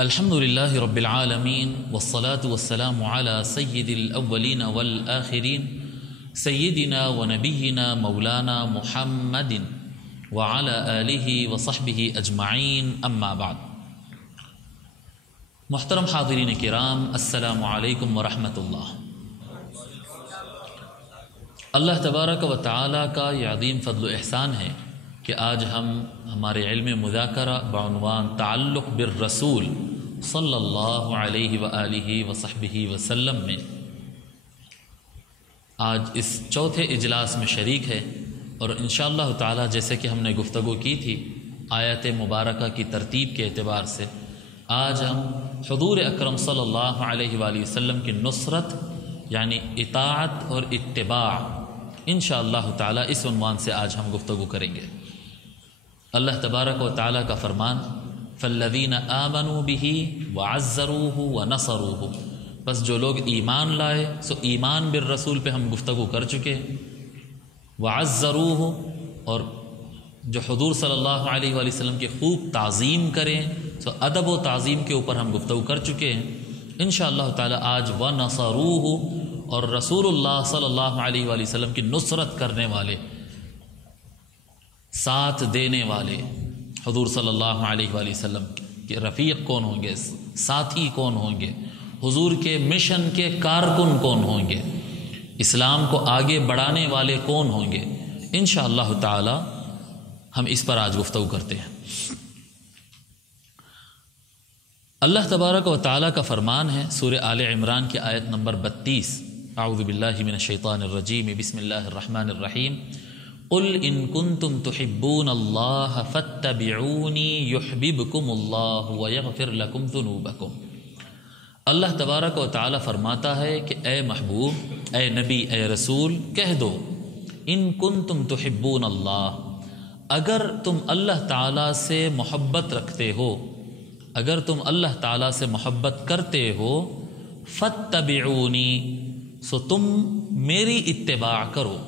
अल्हम्दुलिल्लाहि रब्बिल आलमीन वस्सलातु वस्सलामु अला सय्यिदिल अव्वलीन वल आखिरीन सय्यिदिना व नबिय्यिना मौलाना मुहम्मदिन व अला आलिहि व सहबिहि अजमाइन अम्मा बाद। मुहतरम हाज़िरीन किराम, अस्सलामु अलैकुम व रहमतुल्लाह। अल्लाह तबारक व तआला का यह अज़ीम फ़ज़्ल व एहसान है कि आज हम हमारे इल्म मुज़ाकरा बउनवान ताल्लुक़ बिर रसूल सल्लल्लाहु अलैहि व आलिहि व सहबिहि वसल्लम में आज इस चौथे इजलास में शरीक है। और इंशाअल्लाह ताला जैसे कि हमने गुफ्तगू की थी आयत मुबारका की तरतीब के एतबार से, आज हम हुज़ूर अकरम सल्लल्लाहु अलैहि वसल्लम की नुसरत यानी इताअत और इत्तिबा इंशाअल्लाह ताला इस उन्वान से आज हम गुफ्तगू करेंगे। अल्लाह तबारक व ताला का फरमान, फ़ल्लज़ीना आमनू बिही व अज़्ज़रूहु व नसरूहु, बस जो लोग ईमान लाए सो ईमान बिर रसूल पे हम गुफ्तगू कर चुके हैं। व अज़्ज़रूहु, और जो हुज़ूर सल्लल्लाहु अलैहि वसल्लम की खूब ताज़ीम करें सो अदब व ताज़ीम के ऊपर हम गुफ्तगू कर चुके हैं। इंशाअल्लाह ताला आज व नसरूहु, और रसूलुल्लाह सल्लल्लाहु अलैहि वसल्लम की नुसरत करने वाले, साथ देने वाले हुज़ूर सल्लल्लाहु अलैहि वसल्लम के रफ़ीक कौन होंगे, साथी कौन होंगे, हुज़ूर के मिशन के कारकुन कौन होंगे, इस्लाम को आगे बढ़ाने वाले कौन होंगे, इंशाअल्लाह ताला हम इस पर आज गुफ्तगू करते हैं। अल्लाह तबारक व ताला का फरमान है सूरह आले इमरान की आयत नंबर 32, अऊज़ु बिल्लाहि मिनश शैतानिर रजीम, बिस्मिल्लाहिर रहमानिर रहीम, क़ुल इन कुन्तुम तुहिब्बूनल्लाह फत्तबिऊनी युहब्बिबकुमुल्लाहु व यग़फ़िर लकुम ज़ुनूबकुम। अल्लाह तबारक व ताला फरमाता है कि ए महबूब, ए नबी, ए रसूल, कह दो, इन कुन्तुम तुहिब्बूनल्लाह, अगर तुम अल्लाह ताला से मोहब्बत रखते हो, अगर तुम अल्लाह ताला से मोहब्बत करते हो, फत्तबिऊनी, सो तुम मेरी इत्तिबा करो।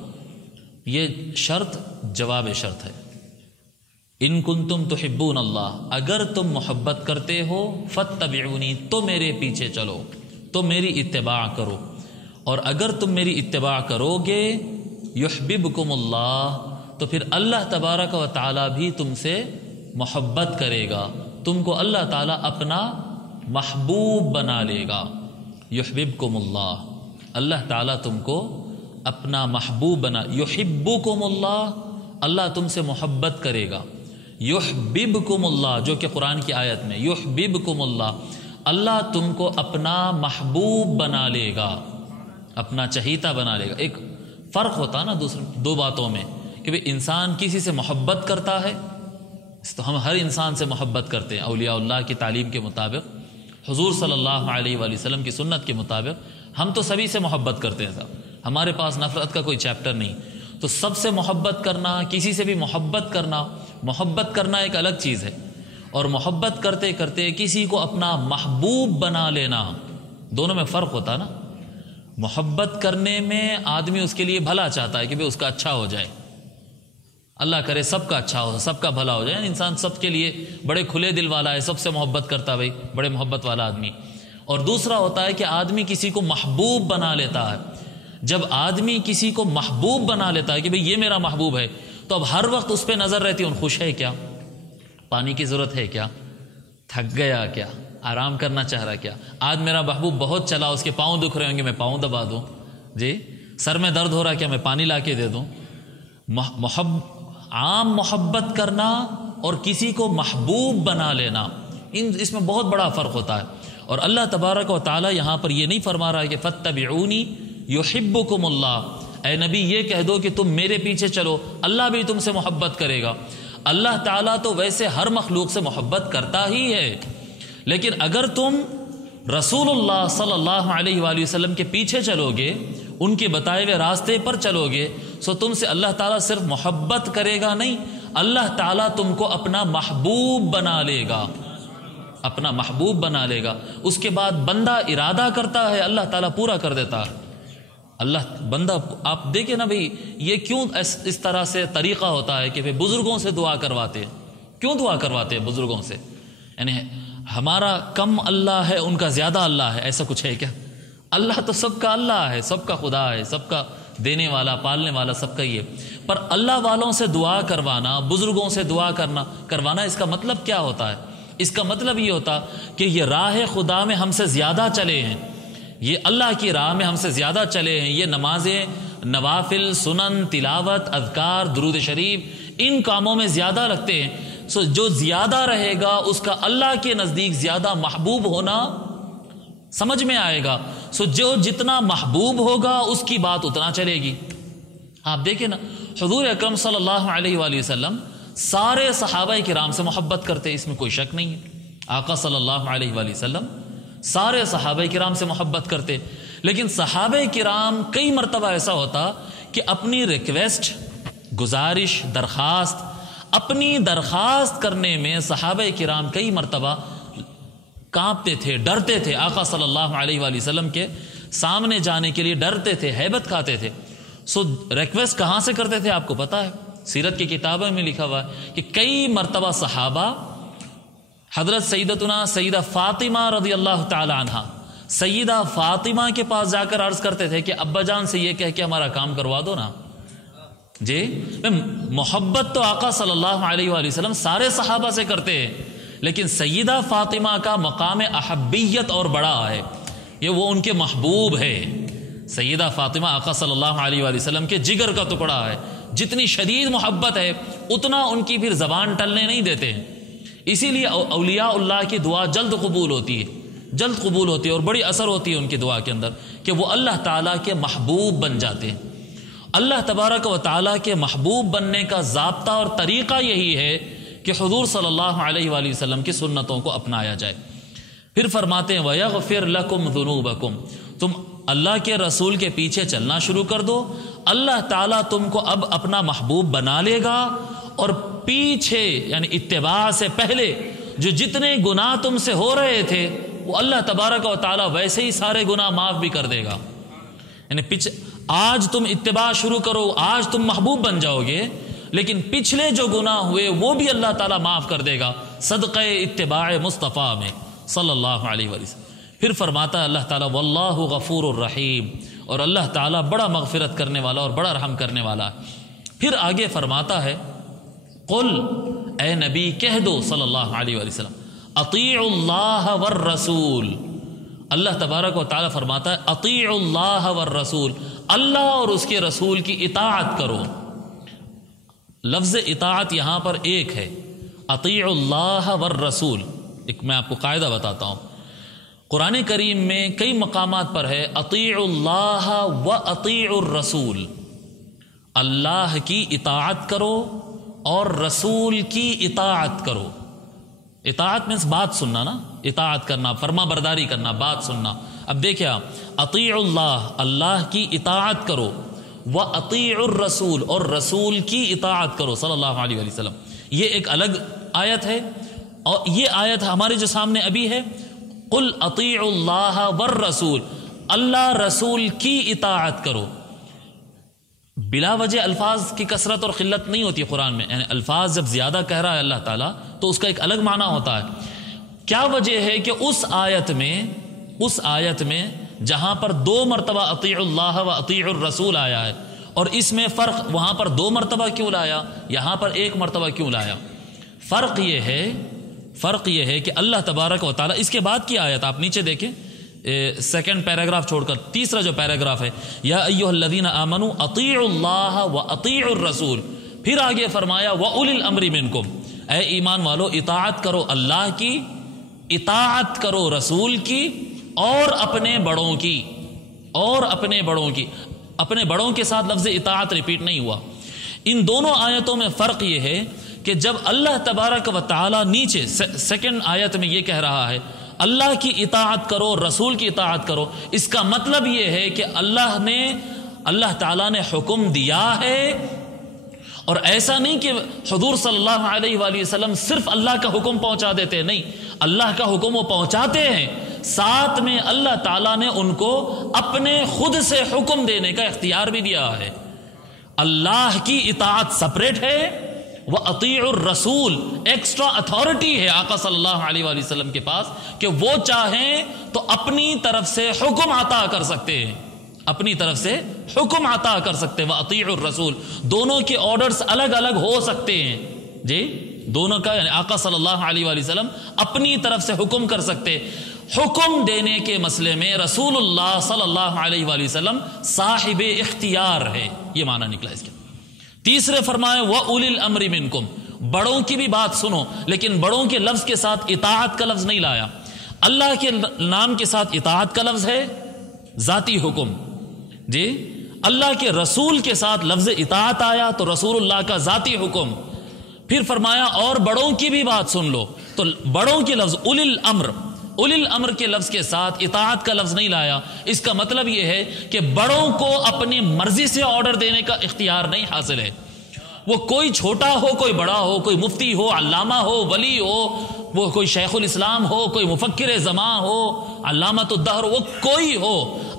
ये शर्त जवाब शर्त है। इन कुन्तुम तुहिब्बूनल्लाह, अगर तुम मोहब्बत करते हो, फत्तबिऊनी, तो मेरे पीछे चलो, तो मेरी इत्तिबा करो। और अगर तुम मेरी इत्तिबा करोगे, युहब्बिबकुमुल्लाह, तो फिर अल्लाह तबारक व ताला भी तुमसे मोहब्बत करेगा, तुमको अल्लाह ताला अपना महबूब बना लेगा। युहब्बिबकुमुल्लाह, अल्लाह ताला तुमको अपना महबूब बना, युहिब्बुकुमुल्लाह, अल्लाह तुमसे मोहब्बत करेगा। युहब्बिबकुमुल्लाह, जो कि कुरान की आयत में युहब्बिबकुमुल्लाह, अल्लाह तुमको अपना महबूब बना लेगा, अपना चहीता बना लेगा। एक फ़र्क होता है ना दो बातों में कि भाई इंसान किसी से मोहब्बत करता है, तो हम हर इंसान से मोहब्बत करते हैं औलियाउल्लाह की तालीम के मुताबिक, हुज़ूर सल्लल्लाहु अलैहि वसल्लम की सुन्नत के मुताबिक हम तो सभी से मोहब्बत करते हैं साहब, हमारे पास नफ़रत का कोई चैप्टर नहीं। तो सबसे मोहब्बत करना, किसी से भी मोहब्बत करना एक अलग चीज़ है, और मोहब्बत करते करते किसी को अपना महबूब बना लेना, दोनों में फ़र्क होता है ना। मोहब्बत करने में आदमी उसके लिए भला चाहता है कि भाई उसका अच्छा हो जाए, अल्लाह करे सबका अच्छा हो, सबका भला हो जाए। इंसान सबके लिए बड़े खुले दिल वाला है, सबसे मोहब्बत करता है, भाई बड़े मोहब्बत वाला आदमी। और दूसरा होता है कि आदमी किसी को महबूब बना लेता है। जब आदमी किसी को महबूब बना लेता है कि भाई ये मेरा महबूब है, तो अब हर वक्त उस पर नज़र रहती है, उन खुश है क्या, पानी की ज़रूरत है क्या, थक गया क्या, आराम करना चाह रहा क्या, आज मेरा महबूब बहुत चला, उसके पाँव दुख रहे होंगे, मैं पाँव दबा दूँ, जी सर में दर्द हो रहा क्या, मैं पानी ला के दे दूँ। आम मोहब्बत करना और किसी को महबूब बना लेना, इसमें बहुत बड़ा फ़र्क होता है। और अल्लाह तबारक व ताला यहाँ पर ये नहीं फरमा रहा है कि फत्तबिऊनी युहिब्बुकुमुल्लाह, ए नबी ये कह दो कि तुम मेरे पीछे चलो, अल्लाह भी तुमसे मोहब्बत करेगा। अल्लाह ताला तो वैसे हर मखलूक से मोहब्बत करता ही है, लेकिन अगर तुम रसूलुल्लाह सल्लल्लाहु अलैहि वसल्लम के पीछे चलोगे, उनके बताए हुए रास्ते पर चलोगे, सो तुमसे अल्लाह ताला सिर्फ मोहब्बत करेगा नहीं, अल्लाह ताला तुमको अपना महबूब बना लेगा, अपना महबूब बना लेगा। उसके बाद बंदा इरादा करता है, अल्लाह ताला पूरा कर देता है। अल्लाह बंदा, आप देखें ना भाई, ये क्यों इस तरह से तरीक़ा होता है कि भाई बुज़ुर्गों से दुआ करवाते हैं, क्यों दुआ करवाते हैं बुज़ुर्गों से, यानी हमारा कम अल्लाह है, उनका ज़्यादा अल्लाह है, ऐसा कुछ है क्या? अल्लाह तो सबका अल्लाह है, सबका खुदा है, सबका देने वाला, पालने वाला, सबका ही है। पर अल्लाह वालों से दुआ करवाना, बुजुर्गों से दुआ करवाना, इसका मतलब क्या होता है? इसका मतलब ये होता कि ये राह खुदा में हमसे ज़्यादा चले हैं, ये अल्लाह की राह में हमसे ज़्यादा चले हैं, ये नमाजें, नवाफिल, सुनन, तिलावत, अज़कार, दुरूद शरीफ, इन कामों में ज़्यादा लगते हैं। सो जो ज़्यादा रहेगा उसका अल्लाह के नज़दीक ज़्यादा महबूब होना समझ में आएगा। सो जो जितना महबूब होगा उसकी बात उतना चलेगी। आप देखें ना, हुजूर अकरम सल्लल्लाहु अलैहि वसल्लम सारे सहाबा किराम से मोहब्बत करते, इसमें कोई शक नहीं है। आका सल्लल्लाहु अलैहि वसल्लम सारे सहाबा किराम से मोहब्बत करते, लेकिन सहाबा किराम कई मरतबा ऐसा होता कि अपनी रिक्वेस्ट, गुजारिश, दरख्वास्त, अपनी दरख्वास्त करने में सहाबा किराम कई मरतबा कांपते थे, डरते थे। आका सल्लल्लाहु अलैहि वसल्लम के सामने जाने के लिए डरते थे, हैबत खाते थे। सो रिक्वेस्ट कहाँ से करते थे आपको पता है? सीरत की किताबों में लिखा हुआ है कि कई मरतबा सहाबा हजरत सैयदतुना सैयदा फातिमा रज़ी अल्लाह ताला अन्हा, सैयदा फातिमा के पास जाकर अर्ज करते थे कि अब्बा जान से ये कह के हमारा काम करवा दो ना जी। मोहब्बत तो आका सल्लल्लाहु अलैहि वसल्लम सारे सहाबा से करते हैं, लेकिन सैयदा फातिमा का मकाम अहब्बियत और बड़ा है, ये वो उनके महबूब है। सैयदा फातिमा आका सल्लल्लाहु अलैहि वसल्लम के जिगर का टुकड़ा है, जितनी शदीद मोहब्बत है उतना उनकी फिर जबान टलने नहीं देते हैं। इसीलिए औलियाउल्लाह की दुआ जल्द कबूल होती है, जल्द कबूल होती है और बड़ी असर होती है उनकी दुआ के अंदर कि वो अल्लाह ताला के महबूब बन जाते हैं। अल्लाह तबारक व ताला के महबूब बनने का ज़ाब्ता और तरीक़ा यही है कि हुज़ूर सल्लल्लाहु अलैहि वसल्लम की सुन्नतों को अपनाया जाए। फिर फरमाते हैं वयग़फ़िर लकुम ज़ुनूबकुम, तुम अल्लाह के रसूल के पीछे चलना शुरू कर दो, अल्लाह ताला तुमको अब अपना महबूब बना लेगा और पीछे यानी इत्तिबा से पहले जो जितने गुनाह तुमसे हो रहे थे वो अल्लाह तबारक व ताला वैसे ही सारे गुनाह माफ़ भी कर देगा। यानी आज तुम इत्तिबा शुरू करो, आज तुम महबूब बन जाओगे, लेकिन पिछले जो गुनाह हुए वो भी अल्लाह ताला माफ़ कर देगा सदक़े इत्तिबाए मुस्तफ़ा में सल्लल्लाहु अलैहि वसल्लम। फिर फरमाता है अल्लाह ताला वल्लाहु गफूरुर रहीम, और अल्लाह ताला बड़ा मग़फ़िरत करने वाला और बड़ा रहम करने वाला है। फिर आगे फरमाता है कुल, ए नबी कह दो सल्लल्लाहु अलैहि वसल्लम, अतीउल्लाह वर रसूल। अल्लाह तबारक व तआला फरमाता है अतीउल्लाह वर रसूल, अल्लाह और उसके रसूल की इताअत करो। लफ्ज़ इताअत यहाँ पर एक है, अतीउल्लाह वर रसूल। एक मैं आपको कायदा बताता हूँ, कुरान करीम में कई मकामात पर है अतीउल्लाह व अतीउर रसूल, अल्लाह की इताअत करो और रसूल की इताअत करो। इताअत मीन्स बात सुनना ना, इताअत करना, फरमा बरदारी करना, बात सुनना। अब देखिए आप, अतीउल्लाह अल्लाह की इताअत करो, व अतीउर रसूल और रसूल की इताअत करो सल्लल्लाहु अलैहि वसल्लम। ये एक अलग आयत है और ये आयत हमारे जो सामने अभी है कुल अतीउल्लाह वर रसूल, अल्लाह रसूल की इताअत करो। बिला वजह अल्फाज की कसरत और खिल्लत नहीं होती कुरान में, यानी अल्फाज जब ज्यादा कह रहा है अल्लाह ताला तो उसका एक अलग माना होता है। क्या वजह है कि उस आयत में जहां पर 2 मरतबा अतीउल्लाह व अतीउर रसूल आया है और इसमें फर्क, वहां पर 2 मरतबा क्यों लाया, यहां पर 1 मरतबा क्यों लाया? फर्क यह है कि अल्लाह तबारक व तआला, इसके बाद की आयत आप नीचे देखें, सेकंड पैराग्राफ छोड़कर तीसरा जो पैराग्राफ है, या अय्युहल्लज़ीना आमनू अतीउल्लाह व अतीउर रसूल। फिर आगे फरमाया व उलिल अम्रि मिनकुम, ऐ ईमान वालो इताअत करो अल्लाह की, इताअत करो रसूल की और अपने बड़ों की, अपने बड़ों के साथ लफ्ज़ इताअत रिपीट नहीं हुआ। इन दोनों आयतों में फ़र्क यह है कि जब अल्लाह तबारक व तआला नीचे सेकंड आयत में यह कह रहा है अल्लाह की इताअत करो, रसूल की इताअत करो, इसका मतलब यह है कि अल्लाह ताला ने हुक्म दिया है। और ऐसा नहीं कि हुजूर सल्लल्लाहु अलैहि वसल्लम सिर्फ अल्लाह का हुक्म पहुंचा देते हैं, नहीं, अल्लाह का हुक्म वो पहुंचाते हैं, साथ में अल्लाह ताला ने उनको अपने खुद से हुक्म देने का इख्तियार भी दिया है। अल्लाह की इताअत सेपरेट है, वह अतीउर रसूल, एक्स्ट्रा अथॉरिटी है आका सल्लल्लाहु अलैहि वसल्लम के पास कि वो चाहें तो अपनी तरफ से हुक्म अता कर सकते हैं, अपनी तरफ से हुक्म अता कर सकते हैं। वह अतीउर रसूल, दोनों के ऑर्डर्स अलग अलग हो सकते हैं जी, दोनों का आका सल्लल्लाहु अलैहि वसल्लम अपनी तरफ से हुक्म कर सकते। हुक्म देने के मसले में रसूलुल्लाह सल्लल्लाहु अलैहि वसल्लम साहिब इख्तियार है, ये माना निकला इसके। तीसरे फरमाए वह उलिल अम्रि मिनकुम, बड़ों की भी बात सुनो, लेकिन बड़ों के लफ्ज के साथ इताअत का लफ्ज नहीं लाया। अल्लाह के नाम के साथ इताअत का लफ्ज है जाती हुक्म जी, अल्लाह के रसूल के साथ लफ्ज इताअत आया तो रसूलुल्लाह का जाती हुक्म। फिर फरमाया और बड़ों की भी बात सुन लो, तो बड़ों के लफ्ज उलिल अम्र, उलिल अम्र के लफ्ज के साथ इताअत का लफ्ज नहीं लाया। इसका मतलब यह है कि बड़ों को अपनी मर्जी से ऑर्डर देने का इख्तियार नहीं हासिल है। वो कोई छोटा हो, कोई बड़ा हो, कोई मुफ्ती हो, अल्लामा हो, वली हो, वो कोई शेखुल इस्लाम हो, कोई मुफक्किर ज़मा हो, अल्लामतुद्दहर, वो कोई हो,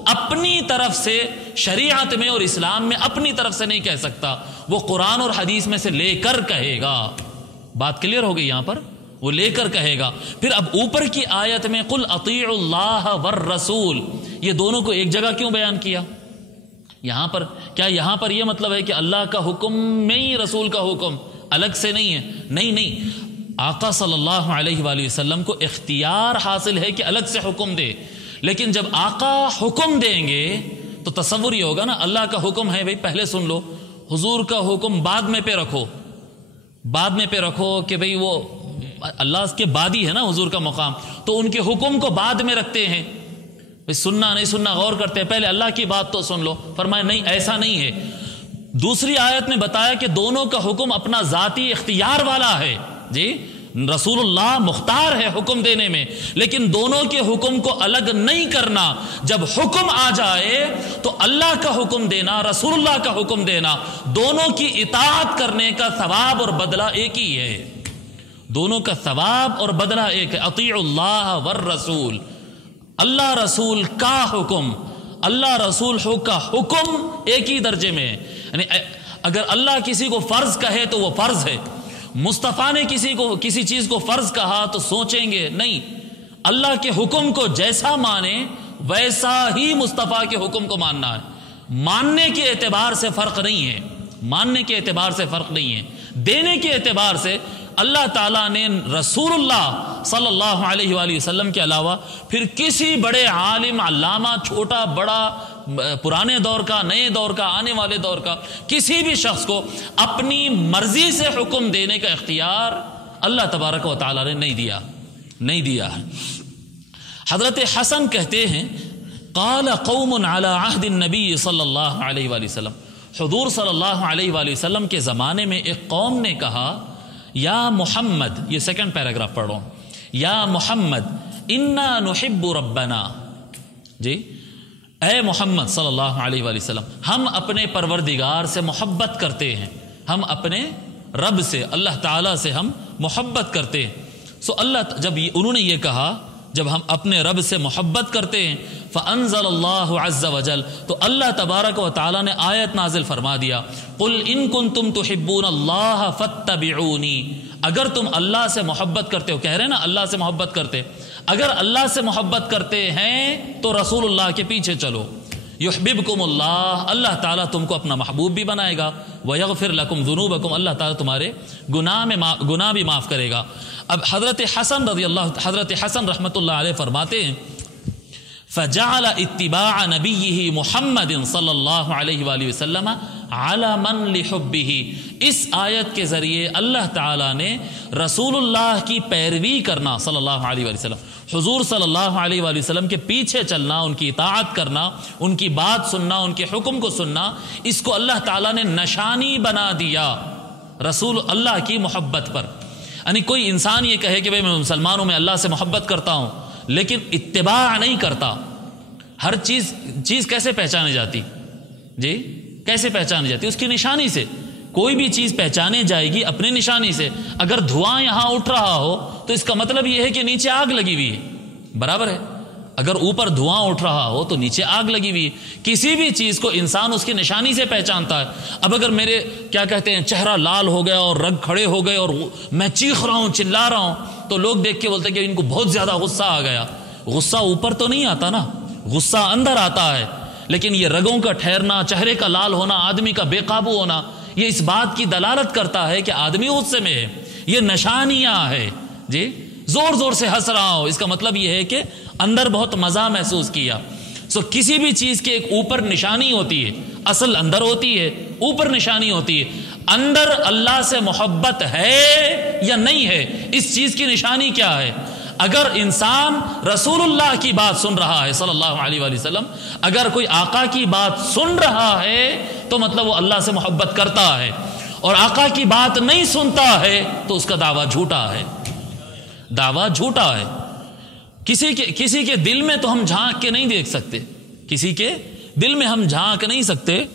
अपनी तरफ से शरीयत में और इस्लाम में अपनी तरफ से नहीं कह सकता, वो कुरान और हदीस में से लेकर कहेगा। बात क्लियर हो गई यहां पर, वो लेकर कहेगा। फिर अब ऊपर की आयत में कुल अतीउल्लाह वर रसूल, ये दोनों को एक जगह क्यों बयान किया यहां पर? क्या यहां पर यह मतलब है कि अल्लाह का हुक्म में ही रसूल का हुक्म अलग से नहीं है? नहीं नहीं, आका सल्लल्लाहु अलैहि वसल्लम को इख्तियार हासिल है कि अलग से हुक्म दे, लेकिन जब आका हुक्म देंगे तो तसव्वुर ये होगा ना, अल्लाह का हुक्म है भाई पहले सुन लो, हुजूर का हुक्म बाद में पे रखो, बाद में पे रखो कि भाई वो अल्लाह के बाद ही है ना हुजूर का मुकाम, तो उनके हुक्म को बाद में रखते हैं, भाई सुनना नहीं सुनना गौर करते हैं, पहले अल्लाह की बात तो सुन लो। फरमाया नहीं, ऐसा नहीं है। दूसरी आयत में बताया कि दोनों का हुक्म अपना जाती इख्तियार वाला है जी, रसूलुल्लाह मुख्तार है हुक्म देने में, लेकिन दोनों के हुक्म को अलग नहीं करना। जब हुक्म आ जाए तो अल्लाह का हुक्म देना, रसूलुल्लाह का हुक्म देना, दोनों की इताअत करने का सवाब और बदला एक ही है, दोनों का सवाब और बदला एक है। अतीउल्लाह वर रसूल, अल्लाह रसूल का हुक्म, अल्लाह रसूल का हुक्म एक ही दर्जे में है। यानी अगर अल्लाह किसी को फर्ज कहे तो वो फर्ज है, मुस्तफ़ा ने किसी चीज को फर्ज कहा तो सोचेंगे नहीं, अल्लाह के हुक्म को जैसा माने वैसा ही मुस्तफ़ा के हुक्म को मानना है। मानने के एतबार से फर्क नहीं है, मानने के एतबार से फर्क नहीं है, देने के एतबार से अल्लाह ताला ने रसूलुल्लाह सल्लल्लाहु अलैहि वसल्लम के अलावा फिर किसी बड़े आलिम, अल्लामा, छोटा बड़ा, पुराने दौर का, नए दौर का, आने वाले दौर का, किसी भी शख्स को अपनी मर्जी से हुक्म देने का इख्तियार अल्लाह तबारक व तआला ने नहीं दिया है। हजरत हसन कहते हैं क़ाल क़ौमुन अला अहदिन नबी सल्लल्लाहु अलैहि वसल्लम, हुज़ूर सल्लल्लाहु अलैहि वसल्लम के ज़माने में एक कौम ने कहा या मोहम्मद, ये सेकंड पैराग्राफ पढ़ो, या मोहम्मद इन्ना नुहिब्बु रब्बना जी, ए मोहम्मद सल्लल्लाहु अलैहि वसल्लम, हम अपने परवरदिगार से मोहब्बत करते हैं, हम अपने रब से, अल्लाह ताला से हम मोहब्बत करते हैं। सो अल्लाह, जब उन्होंने ये कहा जब हम अपने रब से मोहब्बत करते हैं, फ़अंज़लल्लाहु अज़्ज़ वजल, तो अल्लाह तबारक व तआला ने आयत नाजिल फरमा दिया, कुल इन कुंतुम तुहिब्बूनल्लाह फत्तबिऊनी, अगर तुम अल्लाह से मोहब्बत करते हो, कह रहे हैं ना अल्लाह से मोहब्बत करते, अगर अल्लाह से मोहब्बत करते हैं तो रसूलुल्लाह के पीछे चलो, युहब्बिबकुमुल्लाह, अल्लाह ताला तुमको अपना महबूब भी बनाएगा, व यग़फिर लकुम ज़ुनूबकुम, अल्लाह ताला तुम्हारे गुनाह भी माफ़ करेगा। अब हज़रत हसन रहमतुल्लाह अलैह फरमाते हैं फ़जअल इत्तिबाअ नबिय्यिहि मुहम्मदिन सल्लल्लाहु अलैहि वसल्लम अला मन लिहुब्बिही, इस आयत के ज़रिए अल्लाह ताला ने रसूलुल्लाह की पैरवी करना, सल्लल्लाहु अलैहि वसल्लम, हुजूर सल्लल्लाहु अलैहि वसल्लम के पीछे चलना, उनकी इताअत करना, उनकी बात सुनना, उनके हुक्म को सुनना, इसको अल्लाह ताला ने निशानी बना दिया रसूल अल्लाह की मोहब्बत पर। यानी कोई इंसान ये कहे कि भाई मैं मुसलमानों में अल्लाह से मोहब्बत करता हूँ, लेकिन इत्तिबा नहीं करता, हर चीज़ कैसे पहचानी जाती जी, कैसे पहचानी जाती? उसकी निशानी से। कोई भी चीज़ पहचाने जाएगी अपने निशानी से। अगर धुआं यहाँ उठ रहा हो तो इसका मतलब यह है कि नीचे आग लगी हुई है, बराबर है। अगर ऊपर धुआं उठ रहा हो तो नीचे आग लगी हुई। किसी भी चीज को इंसान उसकी निशानी से पहचानता है। अब अगर मेरे क्या कहते हैं चेहरा लाल हो गया और रग खड़े हो गए और मैं चीख रहा हूं, चिल्ला रहा हूं, तो लोग देख के बोलते हैं कि इनको बहुत ज्यादा गुस्सा आ गया। गुस्सा ऊपर तो नहीं आता ना, गुस्सा अंदर आता है। लेकिन ये रगों का ठहरना, चेहरे का लाल होना, आदमी का बेकाबू होना, ये इस बात की दलालत करता है कि आदमी गुस्से में है। ये निशानियां है जी। जोर जोर से हंस रहा हो, इसका मतलब यह है कि अंदर बहुत मजा महसूस किया। सो किसी भी चीज के एक ऊपर निशानी होती है, असल अंदर होती है, ऊपर निशानी होती है। अंदर अल्लाह से मोहब्बत है या नहीं है, इस चीज की निशानी क्या है? अगर इंसान रसूलुल्लाह की बात सुन रहा है सल्लल्लाहु अलैहि वसल्लम, अगर कोई आका की बात सुन रहा है तो मतलब वो अल्लाह से मोहब्बत करता है। और आका की बात नहीं सुनता है तो उसका दावा झूठा है, दावा झूठा है। किसी के दिल में तो हम झांक के नहीं देख सकते, किसी के दिल में हम झांक नहीं सकते,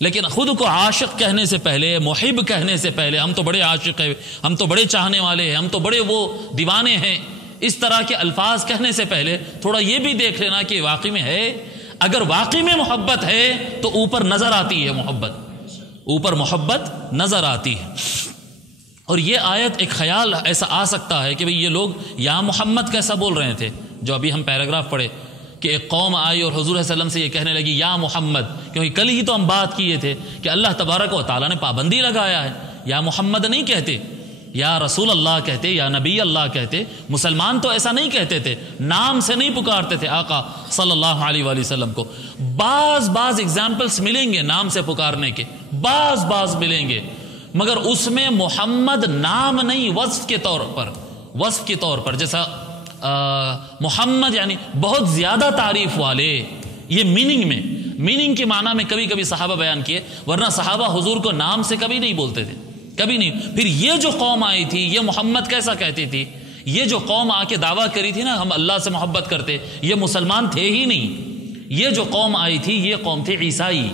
लेकिन खुद को आशिक कहने से पहले, मुहिब कहने से पहले, हम तो बड़े आशिक हैं, हम तो बड़े चाहने वाले हैं, हम तो बड़े वो दीवाने हैं, इस तरह के अल्फाज कहने से पहले थोड़ा ये भी देख लेना कि वाकई में है। अगर वाकई में मोहब्बत है तो ऊपर नजर आती है मोहब्बत, ऊपर मोहब्बत नजर आती है। और ये आयत एक ख्याल ऐसा आ सकता है कि भाई ये लोग या मोहम्मद कैसा बोल रहे थे, जो अभी हम पैराग्राफ पढ़े कि एक कौम आई और हुजूर सल्लल्लाहु अलैहि वसल्लम से ये कहने लगी या मोहम्मद, क्योंकि कल ही तो हम बात किए थे कि अल्लाह तबारक व तआला ने पाबंदी लगाया है, या मोहम्मद नहीं कहते, या रसूल अल्लाह कहते, या नबी अल्लाह कहते। मुसलमान तो ऐसा नहीं कहते थे, नाम से नहीं पुकारते थे आका सल्लल्लाहु अलैहि वसल्लम को। बाज एग्जाम्पल्स मिलेंगे नाम से पुकारने के, बाज मिलेंगे, मगर उसमें मोहम्मद नाम नहीं, वस्फ के तौर पर, वस्फ के तौर पर। जैसा मोहम्मद यानी बहुत ज्यादा तारीफ वाले, ये मीनिंग के माना में कभी कभी सहाबा बयान किए, वरना सहाबा हुजूर को नाम से कभी नहीं बोलते थे, कभी नहीं। फिर ये जो कौम आई थी, ये मोहम्मद कैसा कहती थी? ये जो कौम आके दावा करी थी ना हम अल्लाह से मोहब्बत करते, ये मुसलमान थे ही नहीं। ये जो कौम आई थी ये कौम थी ईसाई।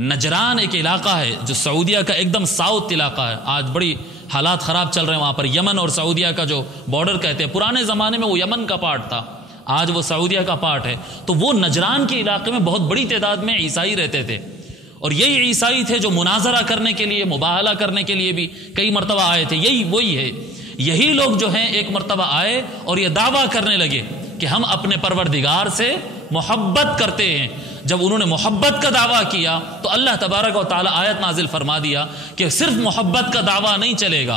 नजरान एक इलाका है जो सऊदिया का एकदम साउथ इलाका है, आज बड़ी हालात ख़राब चल रहे हैं वहाँ पर। यमन और सऊदिया का जो बॉर्डर कहते हैं, पुराने ज़माने में वो यमन का पार्ट था, आज वो सऊदिया का पार्ट है। तो वो नजरान के इलाके में बहुत बड़ी तादाद में ईसाई रहते थे, और यही ईसाई थे जो मुनाजरा करने के लिए, मुबाहला करने के लिए भी कई मरतबा आए थे। यही वही है, यही लोग जो हैं एक मरतबा आए और ये दावा करने लगे कि हम अपने परवरदिगार से मोहब्बत करते हैं। जब उन्होंने मोहब्बत का दावा किया तो अल्लाह तबारक व तआला आयत नाजिल फरमा दिया कि सिर्फ मोहब्बत का दावा नहीं चलेगा,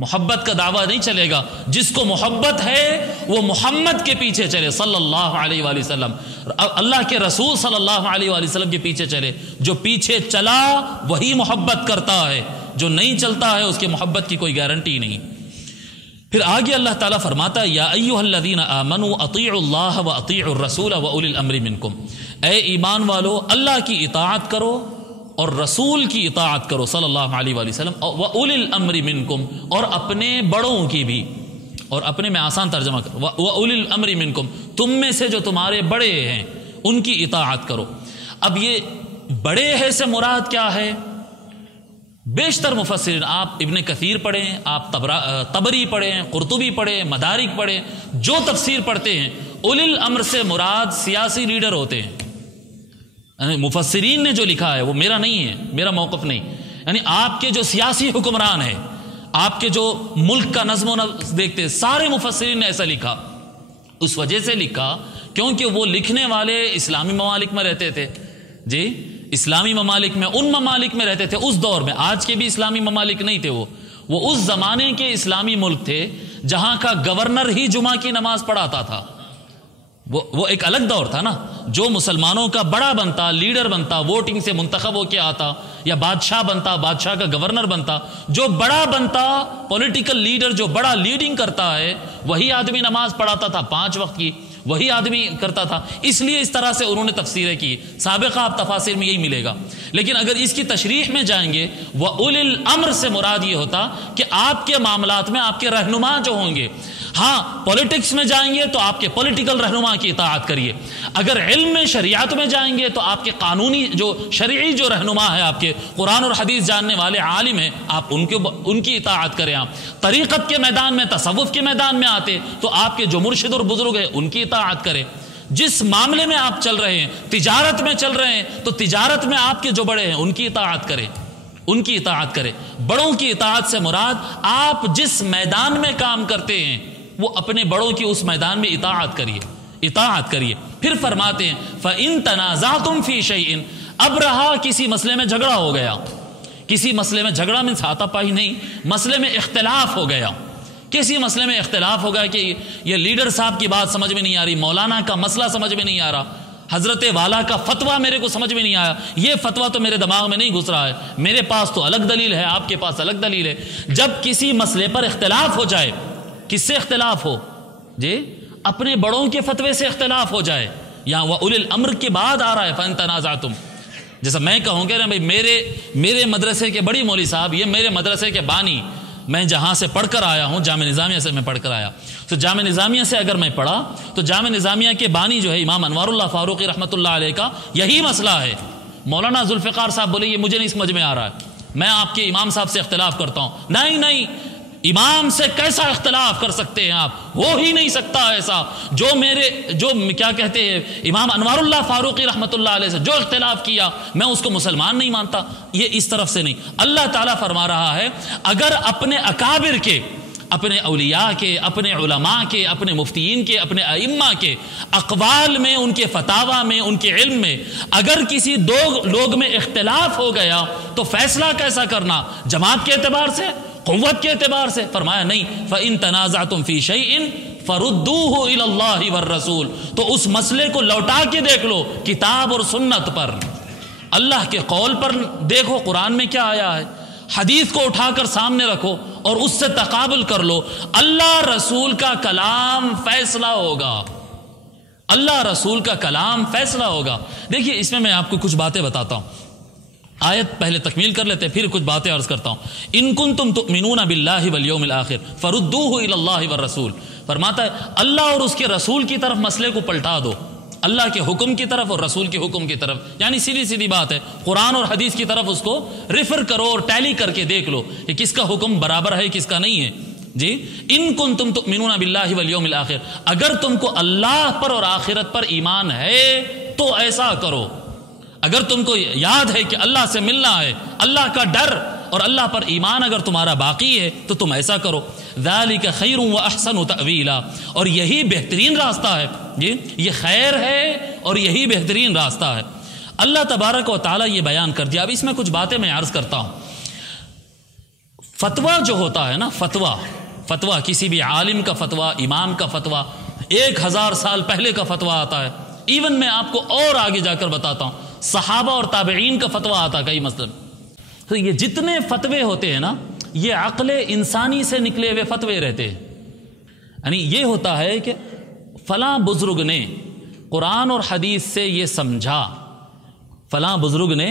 मोहब्बत का दावा नहीं चलेगा, जिसको मोहब्बत है वो मोहम्मद के पीछे चले सल्लल्लाहु अलैहि वसल्लम, अल्लाह के रसूल सल्लल्लाहु अलैहि वसल्लम के पीछे चले। जो पीछे चला वही मोहब्बत करता है, जो नहीं चलता है उसकी मोहब्बत की कोई गारंटी नहीं। फिर आगे अल्लाह ताला फरमाता है या अय्युहल्लज़ीना आमनू अतीउल्लाह व अतीउर रसूल व उलिल अम्रि मिनकुम, ऐ ईमान वालो अल्लाह की इताअत करो और रसूल की इताअत करो सल्लल्लाहु अलैहि वसल्लम, व उलिल अम्रि मिनकुम, और अपने बड़ों की भी, और अपने में आसान तर्जमा करो, व उलिल अम्रि मिनकुम, तुम में से जो तुम्हारे बड़े हैं उनकी इताअत करो। अब ये बड़े हैं से मुराद क्या है? बेशतर मुफस्सिरीन, आप इब्ने कसीर पढ़ें, आप तबरी पढ़ें, कुर्तुबी पढ़ें, मदारिक पढ़ें, जो तफसीर पढ़ते हैं, उलिल अम्र से मुराद सियासी लीडर होते हैं। मुफस्सिरीन ने जो लिखा है वो मेरा नहीं है, मेरा मौक़िफ़ नहीं, यानी आपके जो सियासी हुक्मरान है, आपके जो मुल्क का नज़्म नफ्स देखते हैं, सारे मुफस्सिरीन ने ऐसा लिखा। उस वजह से लिखा क्योंकि वो लिखने वाले इस्लामी ममालिक में रहते थे जी, इस्लामी ममालिक में, उन ममालिक में रहते थे उस दौर में। आज के भी इस्लामी ममालिक नहीं थे वो उस जमाने के इस्लामी मुल्क थे जहां का गवर्नर ही जुमा की नमाज पढ़ाता था। वो एक अलग दौर था ना, जो मुसलमानों का बड़ा बनता, लीडर बनता, वोटिंग से मुंतखब होके आता, या बादशाह बनता, बादशाह का गवर्नर बनता, जो बड़ा बनता, पॉलिटिकल लीडर जो बड़ा लीडिंग करता है, वही आदमी नमाज पढ़ाता था 5 वक्त की, वही आदमी करता था। इसलिए इस तरह से उन्होंने तफसीरें की, साबिक़ा आप तफासिर में यही मिलेगा। लेकिन अगर इसकी तशरीह में जाएंगे, वह उलिल अम्र से मुराद ये होता कि आपके मामलात में आपके रहनुमा जो होंगे, हाँ, पॉलिटिक्स में जाएंगे तो आपके पॉलिटिकल रहनुमा की इताअत करिए। अगर इल्म में शरीयत में जाएंगे तो आपके कानूनी जो शरई जो रहनुमा है, आपके कुरान और हदीस जानने वाले आलिम हैं, आप उनकी इताअत करें। आप तरीक़त के मैदान में, तसव्वुफ़ के मैदान में आते तो आपके जो मुर्शिद और बुजुर्ग हैं उनकी इताअत करें। जिस मामले में आप चल रहे हैं, तिजारत में चल रहे हैं, तो तिजारत में आपके जो बड़े हैं उनकी इताअत करें, उनकी इताअत करें। बड़ों की इताअत से मुराद आप जिस मैदान में काम करते हैं वो अपने बड़ों की उस मैदान में इताअत करिए, इताअत करिए। फिर फरमाते हैं फ़इन तनाज़अतुम फ़ी शैइन, अब रहा किसी मसले में झगड़ा हो गया, किसी मसले में झगड़ा मीन्स हाथापाई नहीं, मसले में इख्तिलाफ हो गया, किसी मसले में इख्तिलाफ हो गया कि ये लीडर साहब की बात समझ में नहीं आ रही, मौलाना का मसला समझ में नहीं आ रहा, हजरत वाला का फतवा मेरे को समझ में नहीं आया, ये फतवा तो मेरे दिमाग में नहीं घुस रहा है, मेरे पास तो अलग दलील है, आपके पास अलग दलील है। जब किसी मसले पर इख्तिलाफ हो जाए, किससे इख्तिलाफ हो जी? अपने बड़ों के फतवे से इख्तिलाफ हो जाए, या वह उलिल अम्र के बाद आ रहा है फ़इन तनाज़अतुम। जैसा मैं कहूँगा ना भाई, मेरे मदरसे के बड़ी मौली साहब, ये मेरे मदरसे के बानी, मैं जहाँ से पढ़कर आया हूँ, जामे निज़ामिया से मैं पढ़कर आया, तो जामे निज़ामिया से अगर मैं पढ़ा तो जामे निज़ामिया के बानी जो है इमाम अनवारुल्लाह फ़ारूक़ी रहमतुल्लाह अलैह का यही मसला है। मौलाना जुल्फ़िकार साहब बोले ये मुझे नहीं समझ में आ रहा है, मैं आपके इमाम साहब से इख्तिलाफ करता हूँ। नहीं नहीं, इमाम से कैसा इख्तिलाफ कर सकते हैं आप? हो ही नहीं सकता ऐसा। जो क्या कहते हैं इमाम अनवारुल्लाह फ़ारूक़ी रहमतुल्लाह अलैह से जो इख्तिलाफ किया, मैं उसको मुसलमान नहीं मानता। ये इस तरफ से नहीं, अल्लाह ताला फरमा रहा है अगर अपने अकाबिर के, अपने औलिया के, अपने उलमा के, अपने मुफ्तीन के, अपने अइम्मा के अक़वाल में, उनके फतावा में, उनके इल्म में अगर किसी दो लोग में इख्तिलाफ हो गया तो फैसला कैसा करना? जमात के एतबार से, क़ुव्वत के एतबार से? फरमाया नहीं, फ़इन तनाज़अतुम फ़ी शैइन फ़रुद्दूहु इलल्लाहि वर रसूल, तो उस मसले को लौटा के देख लो किताब और सुन्नत पर, अल्लाह के कौल पर देखो, कुरान में क्या आया है, हदीस को उठाकर सामने रखो और उससे तकाबुल कर लो। अल्लाह रसूल का कलाम फैसला होगा, अल्लाह रसूल का कलाम फैसला होगा। देखिए इसमें मैं आपको कुछ बातें बताता हूँ, आयत पहले तकमील कर लेते हैं, फिर कुछ बातें अर्ज करता हूँ। इन कुंतुम तुमिनूना बिल्लाहि वल यौमिल आखिर फरुद्दूहु इलल्लाहि वर रसूल, फरमाता है अल्लाह और उसके रसूल की तरफ मसले को पलटा दो, अल्लाह के हुक्म की तरफ और रसूल के हुक्म की तरफ, यानी सीधी सीधी बात है, कुरान और हदीस की तरफ उसको रेफर करो और टैली करके देख लो कि किसका हुक्म बराबर है, किसका नहीं है जी। इन कुंतुम तुमिनूना बिल्लाहि वल यौमिल आखिर, अगर तुमको अल्लाह पर और आखिरत पर ईमान है तो ऐसा करो। अगर तुमको याद है कि अल्लाह से मिलना है, अल्लाह का डर और अल्लाह पर ईमान अगर तुम्हारा बाकी है तो तुम ऐसा करो। ज़ालिका खैरुन व अहसनु तअवीला, और यही बेहतरीन रास्ता है जी, ये खैर है और यही बेहतरीन रास्ता है। अल्लाह तबारक व तआला ये बयान कर दिया। अब इसमें कुछ बातें मैं अर्ज करता हूँ। फतवा जो होता है ना, फतवा किसी भी आलिम का फतवा, इमाम का फतवा, 1000 साल पहले का फतवा आता है। इवन मैं आपको और आगे जाकर बताता हूँ, सहाबा और ताबईन का फतवा आता कई मसले। तो ये जितने फतवे होते हैं ना, ये अक्ल इंसानी से निकले हुए फतवे रहते हैं। यानी ये होता है कि फलां बुजुर्ग ने कुरान और हदीस से ये समझा, फलां बुजुर्ग ने,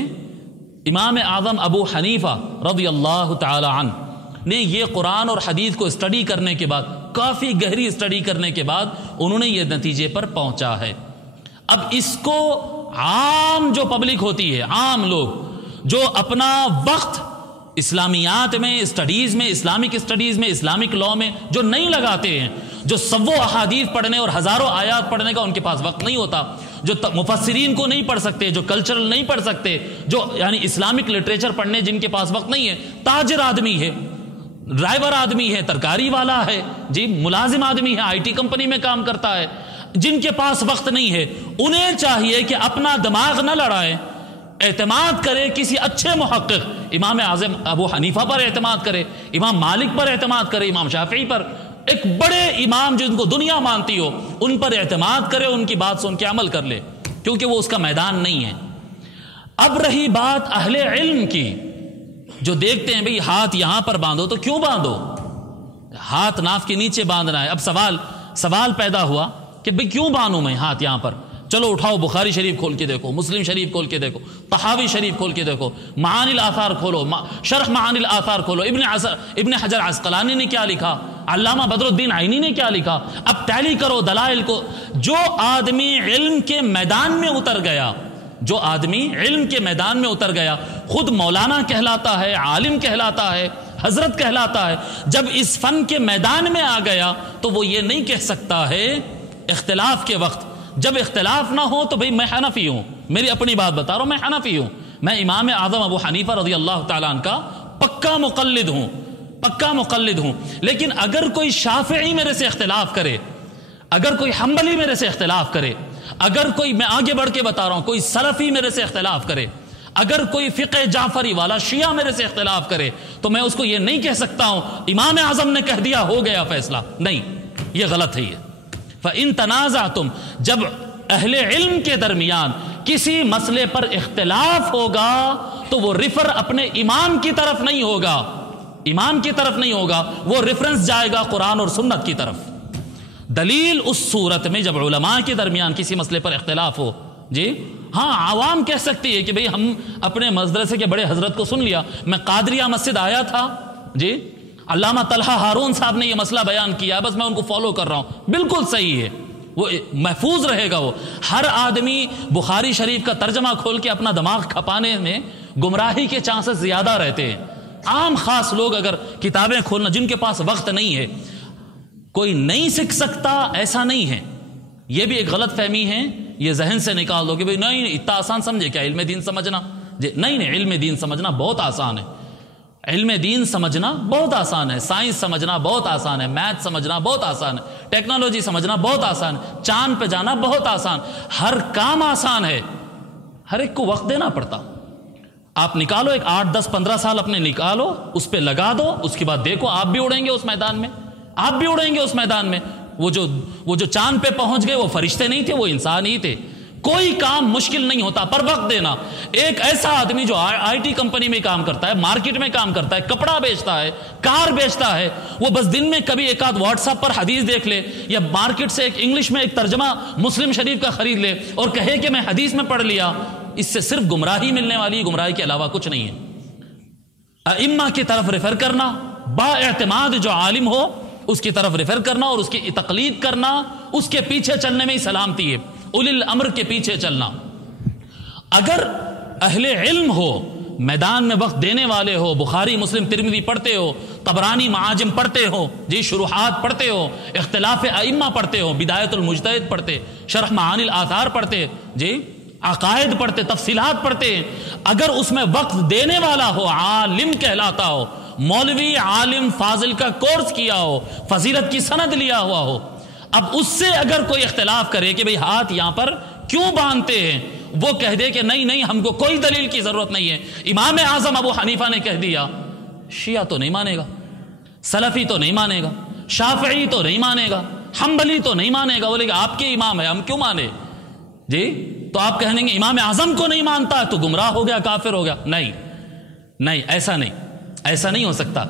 इमाम आज़म अबू हनीफा रज़ियल्लाहु ताला अन्हु ने ये कुरान और हदीस को स्टडी करने के बाद, काफ़ी गहरी स्टडी करने के बाद उन्होंने ये नतीजे पर पहुंचा है। अब इसको आम जो पब्लिक होती है, आम लोग जो अपना वक्त इस्लामियात में, स्टडीज़ में, इस्लामिक स्टडीज़ में, इस्लामिक लॉ में जो नहीं लगाते हैं, जो सव्वों अहादीस पढ़ने और हज़ारों आयात पढ़ने का उनके पास वक्त नहीं होता, जो मुफस्सिरीन को नहीं पढ़ सकते, जो कल्चरल नहीं पढ़ सकते, जो यानी इस्लामिक लिटरेचर पढ़ने जिनके पास वक्त नहीं है, ताजिर आदमी है, ड्राइवर आदमी है, तरकारी वाला है जी, मुलाजिम आदमी है, IT कंपनी में काम करता है, जिनके पास वक्त नहीं है, उन्हें चाहिए कि अपना दिमाग न लड़ाए, एतमाद करे किसी अच्छे मुहक्किक, इमाम आज़म अबू हनीफा पर एतमाद करे, इमाम मालिक पर एतमाद करे, इमाम शाफी पर, एक बड़े इमाम जिनको दुनिया मानती हो उन पर एतमाद करे, उनकी बात सुन के अमल कर ले, क्योंकि वो उसका मैदान नहीं है। अब रही बात अहले इल्म की, जो देखते हैं भाई हाथ यहां पर बांधो, तो क्यों बांधो, हाथ नाफ के नीचे बांधना है। अब सवाल पैदा हुआ कि भाई क्यों बांधूं मैं हाथ यहां पर, चलो उठाओ, बुखारी शरीफ खोल के देखो, मुस्लिम शरीफ खोल के देखो, तहावी शरीफ खोल के देखो, मानिल आसार खोलो, शरह मानिल आसार खोलो, इब्न हजर अस्कलानी ने क्या लिखा, अल्लामा बदरुद्दीन आइनी ने क्या लिखा। अब टैली करो दलाइल को। जो आदमी इल्म के मैदान में उतर गया, जो आदमी इल्म के मैदान में उतर गया, खुद मौलाना कहलाता है, आलिम कहलाता है, हजरत कहलाता है, जब इस फन के मैदान में आ गया तो वो ये नहीं कह सकता है इख्तिलाफ के वक्त, जब इख्तिलाफ ना हो तो भाई मैं हनफी हूं, मेरी अपनी बात बता रहा हूं, मैं हनफी हूं, मैं इमाम आज़म अबू हनीफा रज़ी अल्लाह तआला अन्हु का पक्का मुक़ल्लिद हूं, पक्का मुक़ल्लिद हूं। लेकिन अगर कोई शाफ़िई मेरे से इख्तिलाफ करे, अगर कोई हम्बली मेरे से इख्तिलाफ करे, अगर कोई, मैं आगे बढ़ के बता रहा हूं, कोई सलफी मेरे से इख्तिलाफ करे, अगर कोई फ़िक़्ह जाफ़री वाला शिया मेरे से इख्तिलाफ करे, तो मैं उसको ये नहीं कह सकता हूं इमाम आज़म ने कह दिया हो गया फैसला, नहीं, ये गलत है। ये फ़इन तनाज़अतुम, जब अहले इल्म के दरमियान किसी मसले पर इख्तिलाफ होगा तो वो रिफर अपने इमाम की तरफ नहीं होगा, इमाम की तरफ नहीं होगा, वो रेफरेंस जाएगा कुरान और सुन्नत की तरफ। दलील उस सूरत में जब उलमा के दरमियान किसी मसले पर इख्तिलाफ हो, जी हाँ, आवाम कह सकती है कि भाई हम अपने मदरसे के बड़े हजरत को सुन लिया, मैं कादरिया मस्जिद आया था, जी अल्लामा तलहा हारून साहब ने यह मसला बयान किया, बस मैं उनको फॉलो कर रहा हूं, बिल्कुल सही है, वो महफूज रहेगा। वो हर आदमी बुखारी शरीफ का तर्जमा खोल के अपना दिमाग खपाने में गुमराही के चांसेस ज्यादा रहते हैं। आम खास लोग अगर किताबें खोलना, जिनके पास वक्त नहीं है, कोई नहीं सीख सकता ऐसा नहीं है, यह भी एक गलत फहमी है, ये जहन से निकाल दो कि भाई नहीं इतना आसान समझे क्या इल्म दीन समझना, नहीं नहीं, इल्म दीन समझना बहुत आसान है, इल्म दीन समझना बहुत आसान है, साइंस समझना बहुत आसान है, मैथ समझना बहुत आसान है, टेक्नोलॉजी समझना बहुत आसान है, चांद पे जाना बहुत आसान, हर काम आसान है, हर एक को वक्त देना पड़ता। आप निकालो एक 8, 10, 15 साल अपने निकालो, उस पर लगा दो, उसके बाद देखो आप भी उड़ेंगे उस मैदान में, आप भी उड़ेंगे उस मैदान में। वो जो चांद पे पहुंच गए वो फरिश्ते नहीं थे, वो इंसान ही थे। कोई काम मुश्किल नहीं होता, पर वक्त देना। एक ऐसा आदमी जो आईटी कंपनी में काम करता है, मार्केट में काम करता है, कपड़ा बेचता है, कार बेचता है, वो बस दिन में कभी एक आध व्हाट्सएप पर हदीस देख ले या मार्केट से एक इंग्लिश में एक तर्जमा मुस्लिम शरीफ का खरीद ले और कहे कि मैं हदीस में पढ़ लिया, इससे सिर्फ गुमराही मिलने वाली है, गुमराही के अलावा कुछ नहीं है। अइम्मा की तरफ रेफर करना, बाएतिमाद जो आलिम हो उसकी तरफ रेफर करना और उसकी तकलीद करना, उसके पीछे चलने में ही सलामती है, उलिल अम्र के पीछे चलना। अगर अहले इल्म हो, मैदान में वक्त देने वाले हो, बुखारी मुस्लिम तिरमिज़ी पढ़ते हो, तबरानी माजिम पढ़ते हो, जी शुरूहात पढ़ते हो, इख्तिलाफ अइम्मा पढ़ते हो, बिदायतुल मुज्तहिद पढ़ते, शरह मानिल आसार पढ़ते, जी अकायद पढ़ते, तफसीलात पढ़ते, अगर उसमें वक्त देने वाला हो, आलिम कहलाता हो, मौलवी आलिम फाजिल का कोर्स किया हो, फजीलत की सनद लिया हुआ हो, अब उससे अगर कोई इख्तिलाफ करे कि भाई हाथ यहां पर क्यों बांधते हैं, वो कह दे कि नहीं नहीं हमको कोई दलील की जरूरत नहीं है, इमाम आजम अबू हनीफा ने कह दिया, शिया तो नहीं मानेगा, सलफी तो नहीं मानेगा, शाफई तो नहीं मानेगा, हम्बली तो नहीं मानेगा, बोलेगा आपके इमाम है हम क्यों माने जी। तो आप कहेंगे इमाम आजम को नहीं मानता तो गुमराह हो गया, काफिर हो गया। नहीं नहीं, ऐसा नहीं, ऐसा नहीं हो सकता।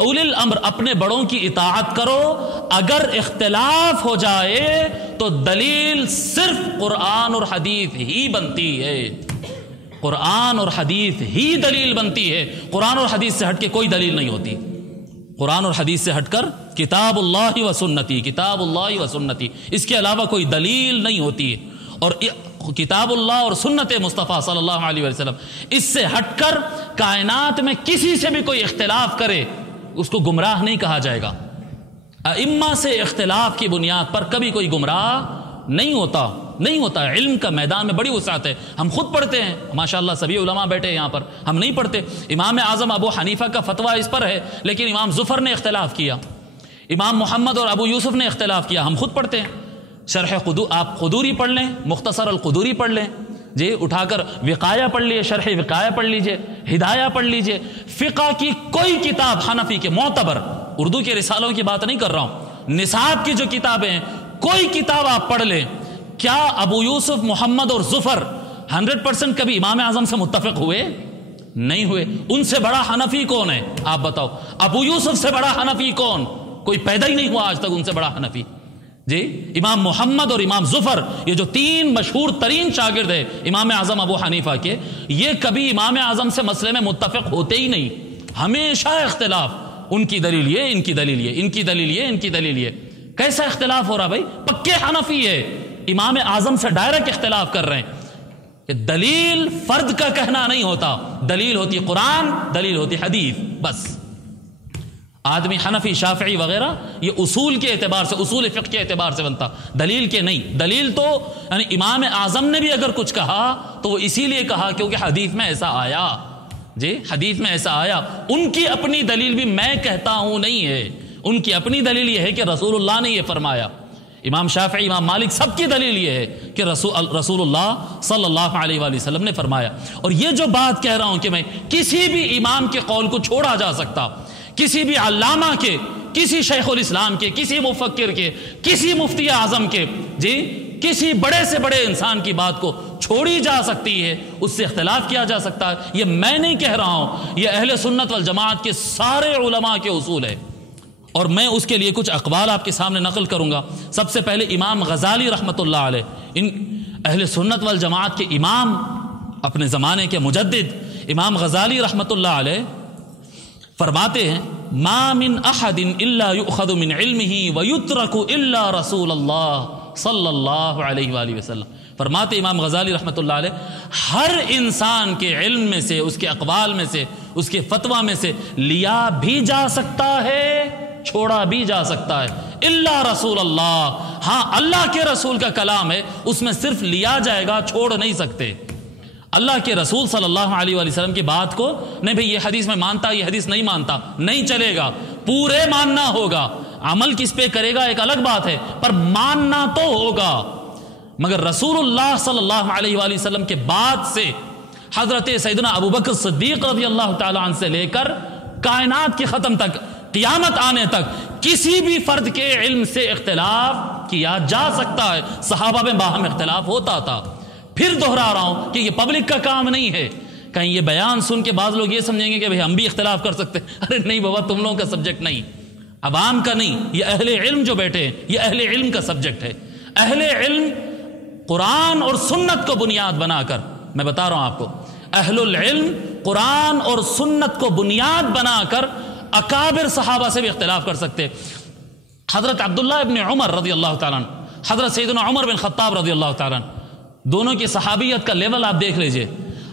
उलिल अम्र, अपने बड़ों की इताअत करो। अगर इख्तिलाफ हो जाए तो दलील सिर्फ कुरान और हदीस ही बनती है, कुरान और हदीस ही दलील बनती है। कुरान और हदीस से हटके कोई दलील नहीं होती। कुरान और हदीस से हटकर किताबुल्लाहि व सुन्नती, किताबुल्लाहि व सुन्नती, इसके अलावा कोई दलील नहीं होती है। और किताबुल्लाह और सुन्नत मुस्तफ़ा सल्लल्लाहु अलैहि वसल्लम, इससे हटकर कायनात में किसी से भी कोई इख्तिलाफ करे उसको गुमराह नहीं कहा जाएगा। अइम्मा से इख्तिलाफ की बुनियाद पर कभी कोई गुमराह नहीं होता, नहीं होता। इल्म का मैदान में बड़ी वसाअत है। हम खुद पढ़ते हैं, माशाअल्लाह सभी उलमा बैठे हैं यहाँ पर, हम नहीं पढ़ते। इमाम आज़म अबू हनीफा का फतवा इस पर है, लेकिन इमाम ज़ुफ़र ने इख्तिलाफ किया, इमाम मोहम्मद और अबू यूसुफ ने इख्तिलाफ किया, हम खुद पढ़ते हैं। शरह आप खुदूरी पढ़ लें, मुख्तसर अल खुदूरी पढ़ लें जी, उठाकर विकाया पढ़ लीजिए, शरह विकाया पढ़ लीजिए, हिदाया पढ़ लीजिए। फ़िक़्ह की कोई किताब हनफी के मोतबर, उर्दू के रिसालों की बात नहीं कर रहा हूँ, निसाब की जो किताबें हैं, कोई किताब आप पढ़ लें, क्या अबू यूसुफ, मोहम्मद और ज़ुफ़र 100% कभी इमाम आज़म से मुत्तफ़िक़ हुए? नहीं हुए। उनसे बड़ा हनफी कौन है आप बताओ? अबू यूसुफ से बड़ा हनफी कौन? कोई पैदा ही नहीं हुआ आज तक उनसे बड़ा हनफी। जी, इमाम मोहम्मद और इमाम जुफर, ये जो तीन मशहूर तरीन शागिर्द है इमाम आजम अबू हनीफा के, ये कभी इमाम आजम से मसले में मुत्तफिक होते ही नहीं, हमेशा इख्तिलाफ। उनकी दलील ये, इनकी दलील ये, इनकी दलील ये, इनकी दलील ये। कैसा इख्तिलाफ हो रहा भाई? पक्के हनफी है, इमाम आजम से डायरेक्ट इख्तिलाफ कर रहे हैं। दलील फर्द का कहना नहीं होता, दलील होती कुरान, दलील होती हदीस। बस आदमी हनफी शाफी वगैरह ये उसूल के एतबार से, उसूल फ़िक़्ह के एतबार से बनता, दलील के नहीं। दलील तो यानी इमाम आज़म ने भी अगर कुछ कहा तो वो इसीलिए कहा क्योंकि हदीस में ऐसा आया। जी, हदीस में ऐसा आया। उनकी अपनी दलील भी मैं कहता हूं नहीं है, उनकी अपनी दलील ये है कि रसूलुल्लाह ने ये फरमाया। इमाम शाफी, इमाम मालिक, सबकी दलील ये है कि रसूलुल्लाह सल्लल्लाहु अलैहि वसल्लम ने फरमाया। और ये जो बात कह रहा हूं कि मैं किसी भी इमाम के कौल को छोड़ा जा सकता, किसी भी अल्लामा के, किसी शेखुल इस्लाम के, किसी मुफक्किर के, किसी मुफ्ती आजम के, जी, किसी बड़े से बड़े इंसान की बात को छोड़ी जा सकती है, उससे इख्तिलाफ किया जा सकता है। ये मैं नहीं कह रहा हूं, ये अहले सुन्नत वल जमात के सारे उलमा के उसूल है। और मैं उसके लिए कुछ अक़वाल आपके सामने नकल करूंगा। सबसे पहले इमाम गजाली रहमतुल्लाह अलैह, इन अहले सुन्नत वल जमात के इमाम, अपने ज़माने के मुजद्दिद इमाम गजाली रहमतुल्लाह अलैह फरमाते हैं, मा मिन अहदिन इल्ला युखज़ु मिन इल्मिही व युत्रकु इल्ला रसूलुल्लाह सल्लल्लाहु अलैहि वसल्लम। फरमाते इमाम गजाली रहमतुल्लाह अलैह, हर इंसान के इल्म में से, उसके अक़वाल में से, उसके फतवा में से लिया भी जा सकता है, छोड़ा भी जा सकता है, इल्ला रसूलुल्लाह। हाँ, अल्लाह के रसूल का कलाम है, उसमें सिर्फ लिया जाएगा, छोड़ नहीं सकते। अल्लाह के रसूल सल्लल्लाहु अलैहि वसल्लम की बात को नहीं भाई ये हदीस में मानता, ये हदीस नहीं मानता, नहीं चलेगा, पूरे मानना होगा। अमल किस पे करेगा एक अलग बात है, पर मानना तो होगा। मगर रसूलुल्लाह सल्लल्लाहु अलैहि वसल्लम के बाद से हजरत सैयदना अबू बकर सिद्दीक रज़ियल्लाहु ताला अन्हु से लेकर कायनात के खत्म तक, क़यामत आने तक, किसी भी फर्द के इल्म से इख्तिलाफ किया जा सकता है। सहाबा में बाहम इख्तिलाफ होता था। फिर दोहरा रहा हूं कि ये पब्लिक का काम नहीं है। कहीं ये बयान सुन के बाज़ लोग ये समझेंगे कि भाई हम भी इख्तिलाफ कर सकते हैं। अरे नहीं बाबा, तुम लोगों का सब्जेक्ट नहीं, अवाम का नहीं, ये अहले इल्म जो बैठे हैं, ये अहले इल्म का सब्जेक्ट है। अहले इल्म कुरान और सुन्नत को बुनियाद बनाकर, मैं बता रहा हूं आपको, अहलुल इल्म कुरान और सुन्नत को बुनियाद बनाकर अकाबिर सहाबा से भी इख्तिलाफ कर सकते। हजरत अब्दुल्लाह इब्न उमर रज़ियल्लाहु ताला अन्हु, हजरत सैयदना उमर बिन खत्ताब रज़ियल्लाहु ताला अन्हु, दोनों की सहाबियत का लेवल आप देख लीजिए।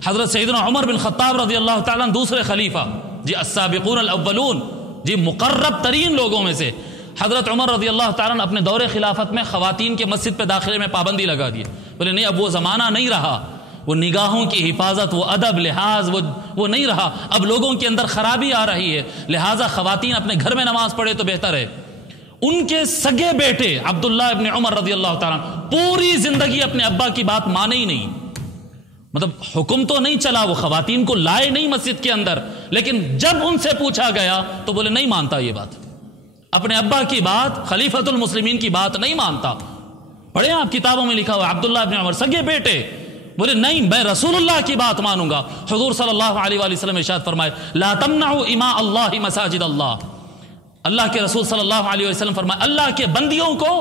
हजरत सैयदना उमर बिन खत्ताब रज़ियल्लाहु ताला अन्हु दूसरे खलीफा, जी, अस्साबिकून अल-अव्वलून, जी, मुकर्रब तरीन लोगों में से। हजरत उमर रज़ियल्लाहु ताला अन्हु अपने दौरे खिलाफत में ख़वातीन के मस्जिद पे दाखिले में पाबंदी लगा दी। बोले नहीं, अब वो ज़माना नहीं रहा, वो निगाहों की हिफाजत, वो अदब लिहाज, वो नहीं रहा। अब लोगों के अंदर खराबी आ रही है, लिहाजा ख़वातीन अपने घर में नमाज पढ़े तो बेहतर है। उनके सगे बेटे अब्दुल्लाह इब्न उमर रज़ियल्लाहु ताला पूरी जिंदगी अपने अब्बा की बात माने ही नहीं। मतलब हुक्म तो नहीं चला, वो ख़वातीन को लाए नहीं मस्जिद के अंदर, लेकिन जब उनसे पूछा गया तो बोले नहीं मानता ये बात, अपने अब्बा की बात, खलीफतुल मुस्लिमीन की बात नहीं मानता। पढ़े आप किताबों में लिखा हुआ, अब्दुल्लाह इब्न उमर सगे बेटे बोले नहीं, मैं रसूलुल्लाह की बात मानूंगा। हुजूर सल्लल्लाहु अलैहि वसल्लम इरशाद फरमाए, ला तमनउ इमा अल्लाह मसाजिद अल्लाह। अल्लाह के रसूल सल्लल्लाहु अलैहि वसल्लम फरमाए, अल्लाह के बंदियों को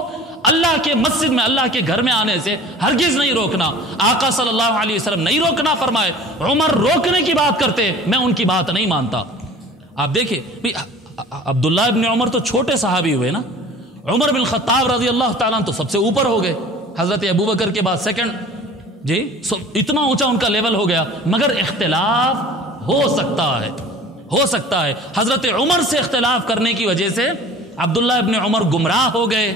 अल्लाह के मस्जिद में, अल्लाह के घर में आने से हरगिज नहीं रोकना। आका सल्लल्लाहु अलैहि वसल्लम नहीं रोकना फरमाए, उमर रोकने की बात करते, मैं उनकी बात नहीं मानता। आप देखिए, अब्दुल्लाह इब्न उमर तो छोटे सहाबी हुए ना, उमर बिन खत्ताब रज़ियल्लाहु ताला तो सबसे ऊपर हो गए, हजरत अबू बकर के बाद सेकंड, जी, इतना ऊंचा उनका लेवल हो गया। मगर इख्तिलाफ हो सकता है, हो सकता है। हजरत उमर से इख्तिलाफ करने की वजह से अब्दुल्लाह इब्न उमर गुमराह हो गए,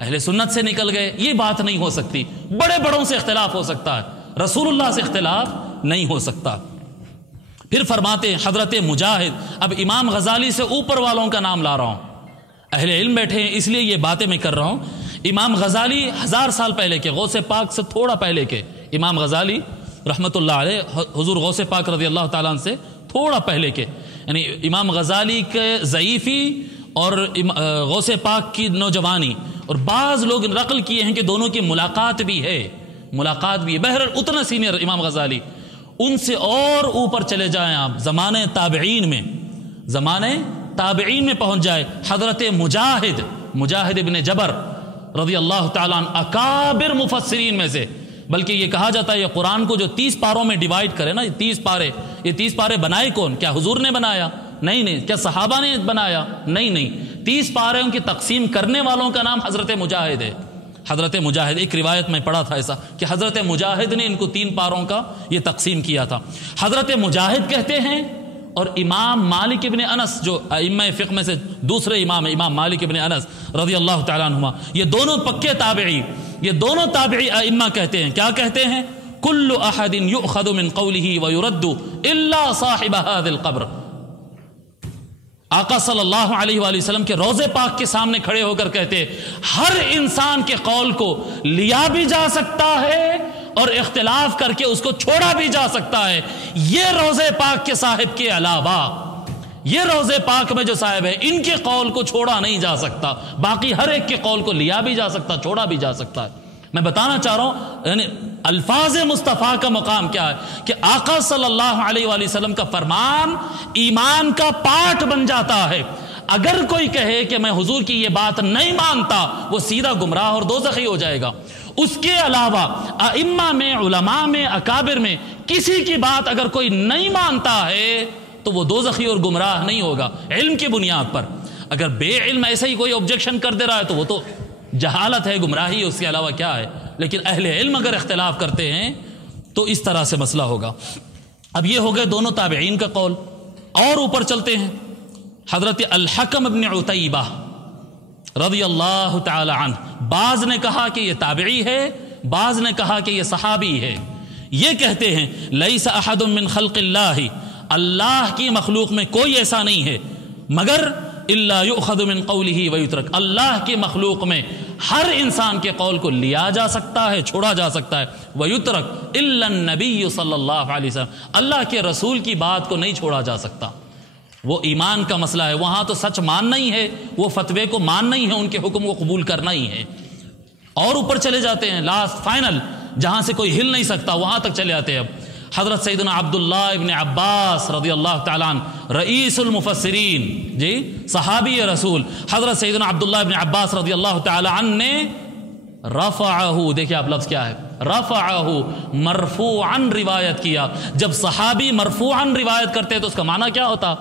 अहले सुन्नत से निकल गए, ये बात नहीं हो सकती। बड़े बड़ों से इख्तिलाफ हो सकता है, रसूलुल्लाह से इख्तिलाफ नहीं हो सकता। फिर फरमाते हजरत मुजाहिद, अब इमाम गजाली से ऊपर वालों का नाम ला रहा हूं, अहले इल्म बैठे हैं इसलिए ये बातें मैं कर रहा हूं। इमाम गजाली 1000 साल पहले के, गौसे पाक से थोड़ा पहले के इमाम गजाली रहमतुल्लाह अलैह, हुजूर गौसे पाक रज़ियल्लाहु ताला अन्हु से थोड़ा पहले के, यानी इमाम गजाली के ज़ईफ़ी और गौसे पाक की नौजवानी, और बाज़ लोग नकल किए हैं कि दोनों की मुलाकात भी है, मुलाकात भी है। बहरहाल उतना सीनियर इमाम गजाली, उनसे और ऊपर चले जाएं आप, ज़माने ताबईन में, ज़माने ताबईन में पहुंच जाए, हज़रत मुजाहिद, मुजाहिद इब्न जबर रज़ियल्लाहु ताला अन्हु अकाबिर मुफस्सिरीन में से, बल्कि ये कहा जाता है ये कुरान को जो 30 पारों में डिवाइड करे ना, ये 30 पारे बनाए कौन? क्या हुजूर ने बनाया? नहीं। क्या सहाबा ने बनाया? नहीं। 30 पारों की तकसीम करने वालों का नाम हजरत मुजाहिद है। हजरत मुजाहिद, एक रिवायत में पढ़ा था ऐसा कि हजरत मुजाहिद ने इनको 3 पारों का ये तकसीम किया था। हजरत मुजाहिद कहते हैं, और इमाम मालिक इब्न अनस जो इमाम फ़िक़्ह में से दूसरे इमाम है, इमाम मालिक इब्न अनस रज़ियल्लाहु ताला अन्हुमा, ये दोनों पक्के ताबिई, ये दोनों ताबिई अइम्मा कहते हैं, क्या कहते हैं? कुल्लु अहदिन युअख़ज़ु मिन क़ौलिही व युरद्दु इल्ला साहिब हाज़िल क़ब्र। आका सल्लल्लाहु अलैहि वसल्लम के रोज़े पाक के सामने खड़े होकर कहते हैं, हर इंसान के कौल को लिया भी जा सकता है और इख्तिलाफ करके उसको छोड़ा भी जा सकता है। ये रोज़े पाक के साहिब के अलावा, ये रोज़े पाक में जो साहिब है, इनके कौल को छोड़ा नहीं जा सकता। बाकी हर एक के कौल को लिया भी जा सकता, छोड़ा भी जा सकता है। मैं बताना चाह रहा हूं यानी अल्फाज मुस्तफ़ा का मुकाम क्या है कि आका सल्लल्लाहु अलैहि वसल्लम का फरमान ईमान का पार्ट बन जाता है। अगर कोई कहे कि मैं हुजूर की ये बात नहीं मानता, वो सीधा गुमराह और दोज़खी हो जाएगा। उसके अलावा अइम्मा में, उलमा में, अकाबिर में किसी की बात अगर कोई नहीं मानता है तो वो दोज़खी और गुमराह नहीं होगा इल्म की बुनियाद पर। अगर बेइल्म ऐसे ही कोई ऑब्जेक्शन कर दे रहा है तो वो तो जहालत है, गुमराही है, उसके अलावा क्या है। लेकिन अहले इल्म अगर इख्तिलाफ करते हैं तो इस तरह से मसला होगा। अब ये हो गए दोनों ताबिईन का कौल। और ऊपर चलते हैं, हजरत अल हकम इब्न उतैबा रज़ियल्लाहु ताला अन्हु, बाज ने कहा कि ये ताबिई है, बाज ने कहा कि ये सहाबी है। ये कहते हैं लैसा अहदुम मिन खल्क़िल्लाहि, अल्लाह की मखलूक में कोई ऐसा नहीं है मगर इल्ला युअख़ज़ु मिन क़ौलिही व युतरक, अल्लाह की मखलूक में हर इंसान के कौल को लिया जा सकता है, छोड़ा जा सकता है। व युतरक इल्ला नबी सल्लल्लाहु अलैहि वसल्लम, अल्लाह के रसूल की बात को नहीं छोड़ा जा सकता। वो ईमान का मसला है, वहां तो सच मानना ही है, वो फतवे को मानना ही है, उनके हुक्म को कबूल करना ही है। और ऊपर चले जाते हैं, लास्ट फाइनल जहां से कोई हिल नहीं सकता वहां तक चले जाते हैं। अब हजरत सैयदना अब्दुल्लाह इब्न अब्बास रज़ियल्लाहु ताला अन्हु रईसुल मुफस्सिरीन, जी सहाबी रसूल, हजरत सैयदना अब्दुल्लाह इब्न अब्बास रज़ियल्लाहु ताला अन्हु ने रफ़अहू, देखिए आप लफ्ज़ क्या है, रफ़अहू मरफ़ूअन रिवायत किया। जब सहाबी मरफ़ूअन रिवायत करते तो उसका माना क्या होता?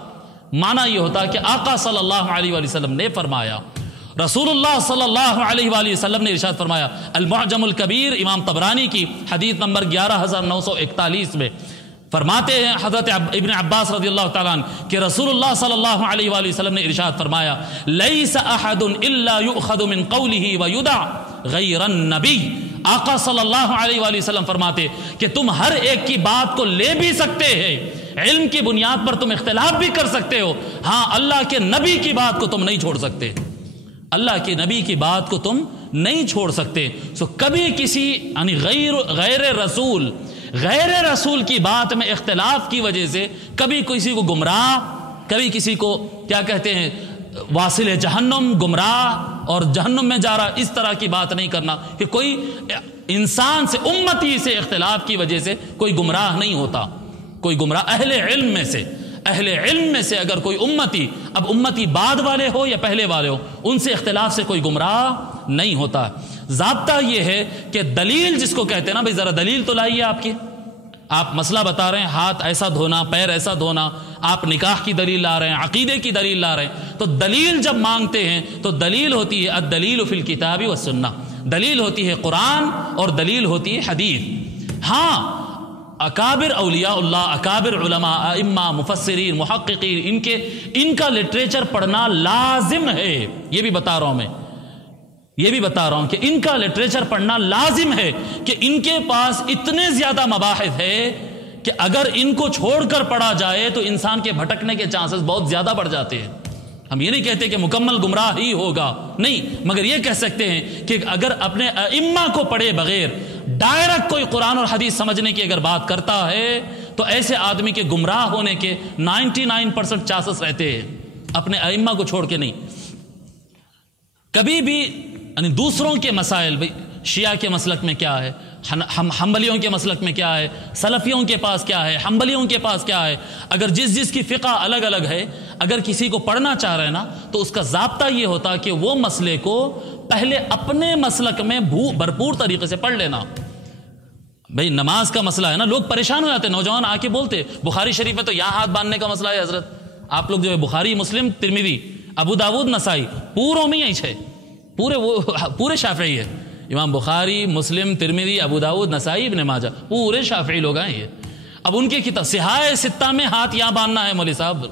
माना यह होता कि आका सल्लल्लाहु अलैहि वसल्लम ने फरमाया, रसूलुल्लाह सल्लल्लाहु अलैहि वसल्लम ने इरशाद फरमाया। अल-मुअजमुल कबीर इमाम तबरानी की हदीस नंबर 11941 में फरमाते हैं हज़रत इब्न अब्बास रज़ियल्लाहु ताला अन्हु कि रसूलुल्लाह सल्लल्लाहु अलैहि वसल्लम ने इरशाद फरमाया, लैसा अहदुन इल्ला युअख़ज़ु मिन क़ौलिही व युदा गैरन नबी। आका सल्लल्लाहु अलैहि वसल्लम फरमाते कि तुम हर एक की बात को ले भी सकते हैं, इल्म की बुनियाद पर तुम इख्तिलाफ भी कर सकते हो, हाँ अल्लाह के नबी की बात को तुम नहीं छोड़ सकते, अल्लाह के नबी की बात को तुम नहीं छोड़ सकते। सो कभी किसी यानी गैर रसूल की बात में इख्तिलाफ की वजह से कभी किसी को गुमराह, कभी किसी को क्या कहते हैं वासिल जहन्नुम, गुमराह और जहन्नुम में जा रहा, इस तरह की बात नहीं करना कि कोई इंसान से, उम्मती से इख्तिलाफ की वजह से कोई गुमराह नहीं होता। कोई गुमराह अहले इल्म में से अगर कोई उम्मती, अब उम्मती बाद वाले हो या पहले वाले हो, उनसे इख्तिलाफ से कोई गुमराह नहीं होता। ज़ाब्ता यह है कि दलील जिसको कहते हैं ना, भाई ज़रा दलील तो लाइए आपकी, आप मसला बता रहे हैं हाथ ऐसा धोना, पैर ऐसा धोना, आप निकाह की दलील ला रहे हैं, अकीदे की दलील ला रहे हैं, तो दलील जब मांगते हैं तो दलील होती है अद-दलील फिल किताबी व सुन्नह, दलील होती है कुरान और दलील होती है हदीस। हाँ अकाबिर औलियाउल्लाह, अकाबिर उलमा, अइम्मा, मुफस्सिरीन, मुहक्किकीन, इनका लिटरेचर पढ़ना लाजिम है। ये भी बता रहा हूं मैं, ये भी बता रहा हूं कि इनका लिटरेचर पढ़ना लाजिम है कि इनके पास इतने ज्यादा मबाहिस है कि अगर इनको छोड़कर पढ़ा जाए तो इंसान के भटकने के चांसेस बहुत ज्यादा बढ़ जाते हैं। हम ये नहीं कहते कि मुकम्मल गुमराह ही होगा, नहीं, मगर ये कह सकते हैं कि अगर अपने अइम्मा को पढ़े बगैर डायरेक्ट कोई कुरान और हदीस समझने की अगर बात करता है तो ऐसे आदमी के गुमराह होने के 99% चांसेस रहते हैं, अपने अइम्मा को छोड़ के नहीं। कभी भी यानी दूसरों के मसाइल, भाई शिया के मसलक में क्या है, हम्बलियों के मसलक में क्या है, सलफियों के पास क्या है, हम्बलियों के पास क्या है, अगर जिस की फ़िक़्ह अलग अलग है, अगर किसी को पढ़ना चाह रहे हैं ना तो उसका ज़ाब्ता ये होता कि वो मसले को पहले अपने मसलक में भरपूर तरीके से पढ़ लेना। भाई नमाज का मसला है ना, लोग परेशान हो जाते, नौजवान आके बोलते बुखारी शरीफ में तो यहाँ हाथ बांधने का मसला है हजरत। आप लोग जो है बुखारी, मुस्लिम, तिरमिजी, अबू दाऊद, नसाई पूरों में यही है, पूरे शाफी है। इमाम बुखारी, मुस्लिम, तिरमिजी, अबू दाऊद, नसाई, इब्न माजा, पूरे शाफी लोग हैं ये। अब उनकी किताब सिहाए सित्ता में हाथ यहाँ बांधना है मौलवी साहब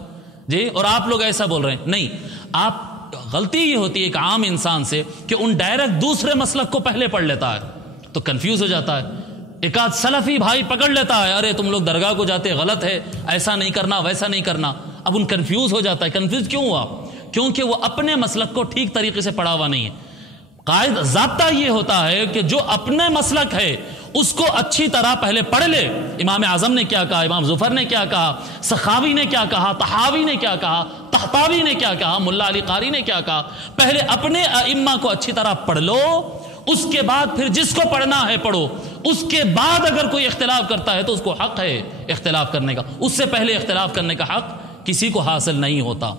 जी, और आप लोग ऐसा बोल रहे हैं। नहीं, आप गलती ये होती है एक आम इंसान से कि उन डायरेक्ट दूसरे मसलक को पहले पढ़ लेता है तो कंफ्यूज हो जाता है। एक आध सलफी भाई पकड़ लेता है, अरे तुम लोग दरगाह को जाते गलत है, ऐसा नहीं करना, वैसा नहीं करना। अब उन कंफ्यूज हो जाता है। कंफ्यूज क्यों हुआ? क्योंकि वो अपने मसलक को ठीक तरीके से पढ़ा हुआ नहीं है। कायदा ज़ाब्ता ये होता है कि जो अपने मसलक है उसको अच्छी तरह पहले पढ़ ले। इमाम आजम ने क्या कहा, इमाम जुफर ने क्या कहा, सखावी ने क्या कहा, तहावी ने क्या कहा, तहतावी ने क्या कहा, मुल्ला अली कारी ने क्या कहा, पहले अपने अइम्मा को अच्छी तरह पढ़ लो, उसके बाद फिर जिसको पढ़ना है पढ़ो। उसके बाद अगर कोई इख्तिलाफ करता है तो उसको हक है इख्तिलाफ करने का, उससे पहले इख्तिलाफ करने का हक किसी को हासिल नहीं होता।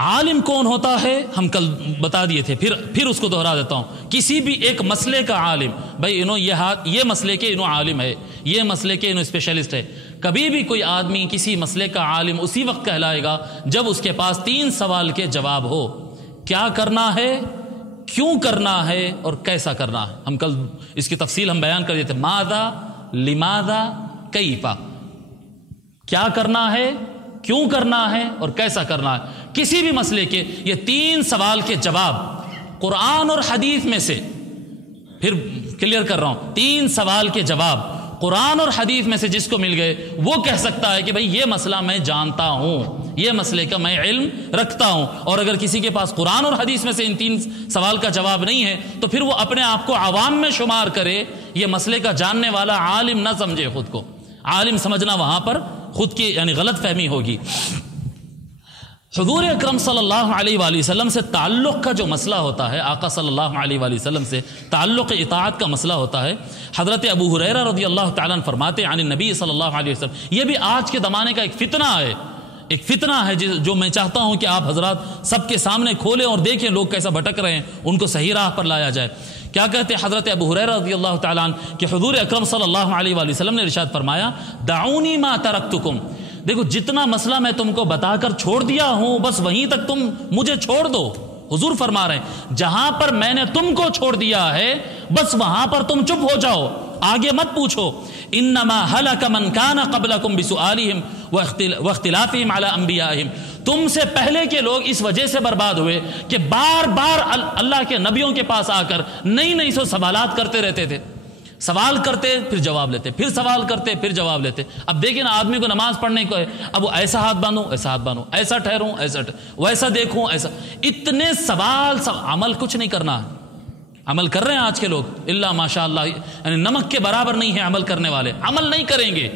आलिम कौन होता है हम कल बता दिए थे, फिर उसको दोहरा देता हूं। किसी भी एक मसले का आलिम, भाई इन्हों ये मसले के इन्हों आलिम है, ये मसले के इन्हों स्पेशलिस्ट है। कभी भी कोई आदमी किसी मसले का आलिम उसी वक्त कहलाएगा जब उसके पास 3 सवाल के जवाब हो। क्या करना है, क्यों करना है और कैसा करना है। हम कल इसकी तफसील हम बयान कर दिए थे। मादा, लिमादा, कैफा, क्या करना है, क्यों करना है और कैसा करना है। किसी भी मसले के ये 3 सवाल के जवाब कुरान और हदीस में से, फिर क्लियर कर रहा हूं, 3 सवाल के जवाब कुरान और हदीस में से जिसको मिल गए वो कह सकता है कि भाई ये मसला मैं जानता हूं, ये मसले का मैं इल्म रखता हूं। और अगर किसी के पास कुरान और हदीस में से इन 3 सवाल का जवाब नहीं है तो फिर वो अपने आप को आवाम में शुमार करे, ये मसले का जानने वाला आलिम ना समझे खुद को। आलिम समझना वहां पर खुद की यानी गलत फहमी होगी। हुजूर अकरम सल्लल्लाहु अलैहि वसल्लम से ताल्लुक़ का जो मसला होता है, आका सल्लल्लाहु अलैहि वसल्लम से ताल्लुक़ इताअत का मसला होता है। हज़रत अबू हुरैरा रज़ियल्लाहु ताला अन्हु फरमाते हैं अन नबी सल्लल्लाहु अलैहि वसल्लम, ये भी आज के ज़माने का एक फ़ितना है, एक फ़ितना है जो मैं चाहता हूँ कि आप हज़रात सबके सामने खोलें और देखें लोग कैसा भटक रहे हैं, उनको सही राह पर लाया जाए। क्या कहते हैं हज़रत अबू हुरैरा रज़ियल्लाहु ताला अन्हु कि हुजूर अकरम सल्लल्लाहु अलैहि वसल्लम ने इरशाद फरमाया, दाऊनी मा तरक्तुकुम, देखो जितना मसला मैं तुमको बताकर छोड़ दिया हूं बस वहीं तक तुम मुझे छोड़ दो। हुजूर फरमा रहे हैं जहां पर मैंने तुमको छोड़ दिया है बस वहां पर तुम चुप हो जाओ, आगे मत पूछो। इन्नमा हलक मन काना क़ब्लकुम बिसुआलिहिम व इख्तिलाफिहिम अला अंबियाहिम, तुमसे पहले के लोग इस वजह से बर्बाद हुए कि बार बार अल्लाह के नबियों के पास आकर नई नई सो सवालात करते रहते थे। सवाल करते फिर जवाब लेते, फिर सवाल करते फिर जवाब लेते। अब देखिए ना, आदमी को नमाज पढ़ने को है, अब वो ऐसा हाथ बांधूं, ऐसा हाथ बांधूं, ऐसा ठहरूं, वैसा देखूं, ऐसा, इतने सवाल, सब अमल कुछ नहीं करना है। अमल कर रहे हैं आज के लोग इल्ला माशाअल्लाह, यानी नमक के बराबर नहीं है अमल करने वाले, अमल नहीं करेंगे।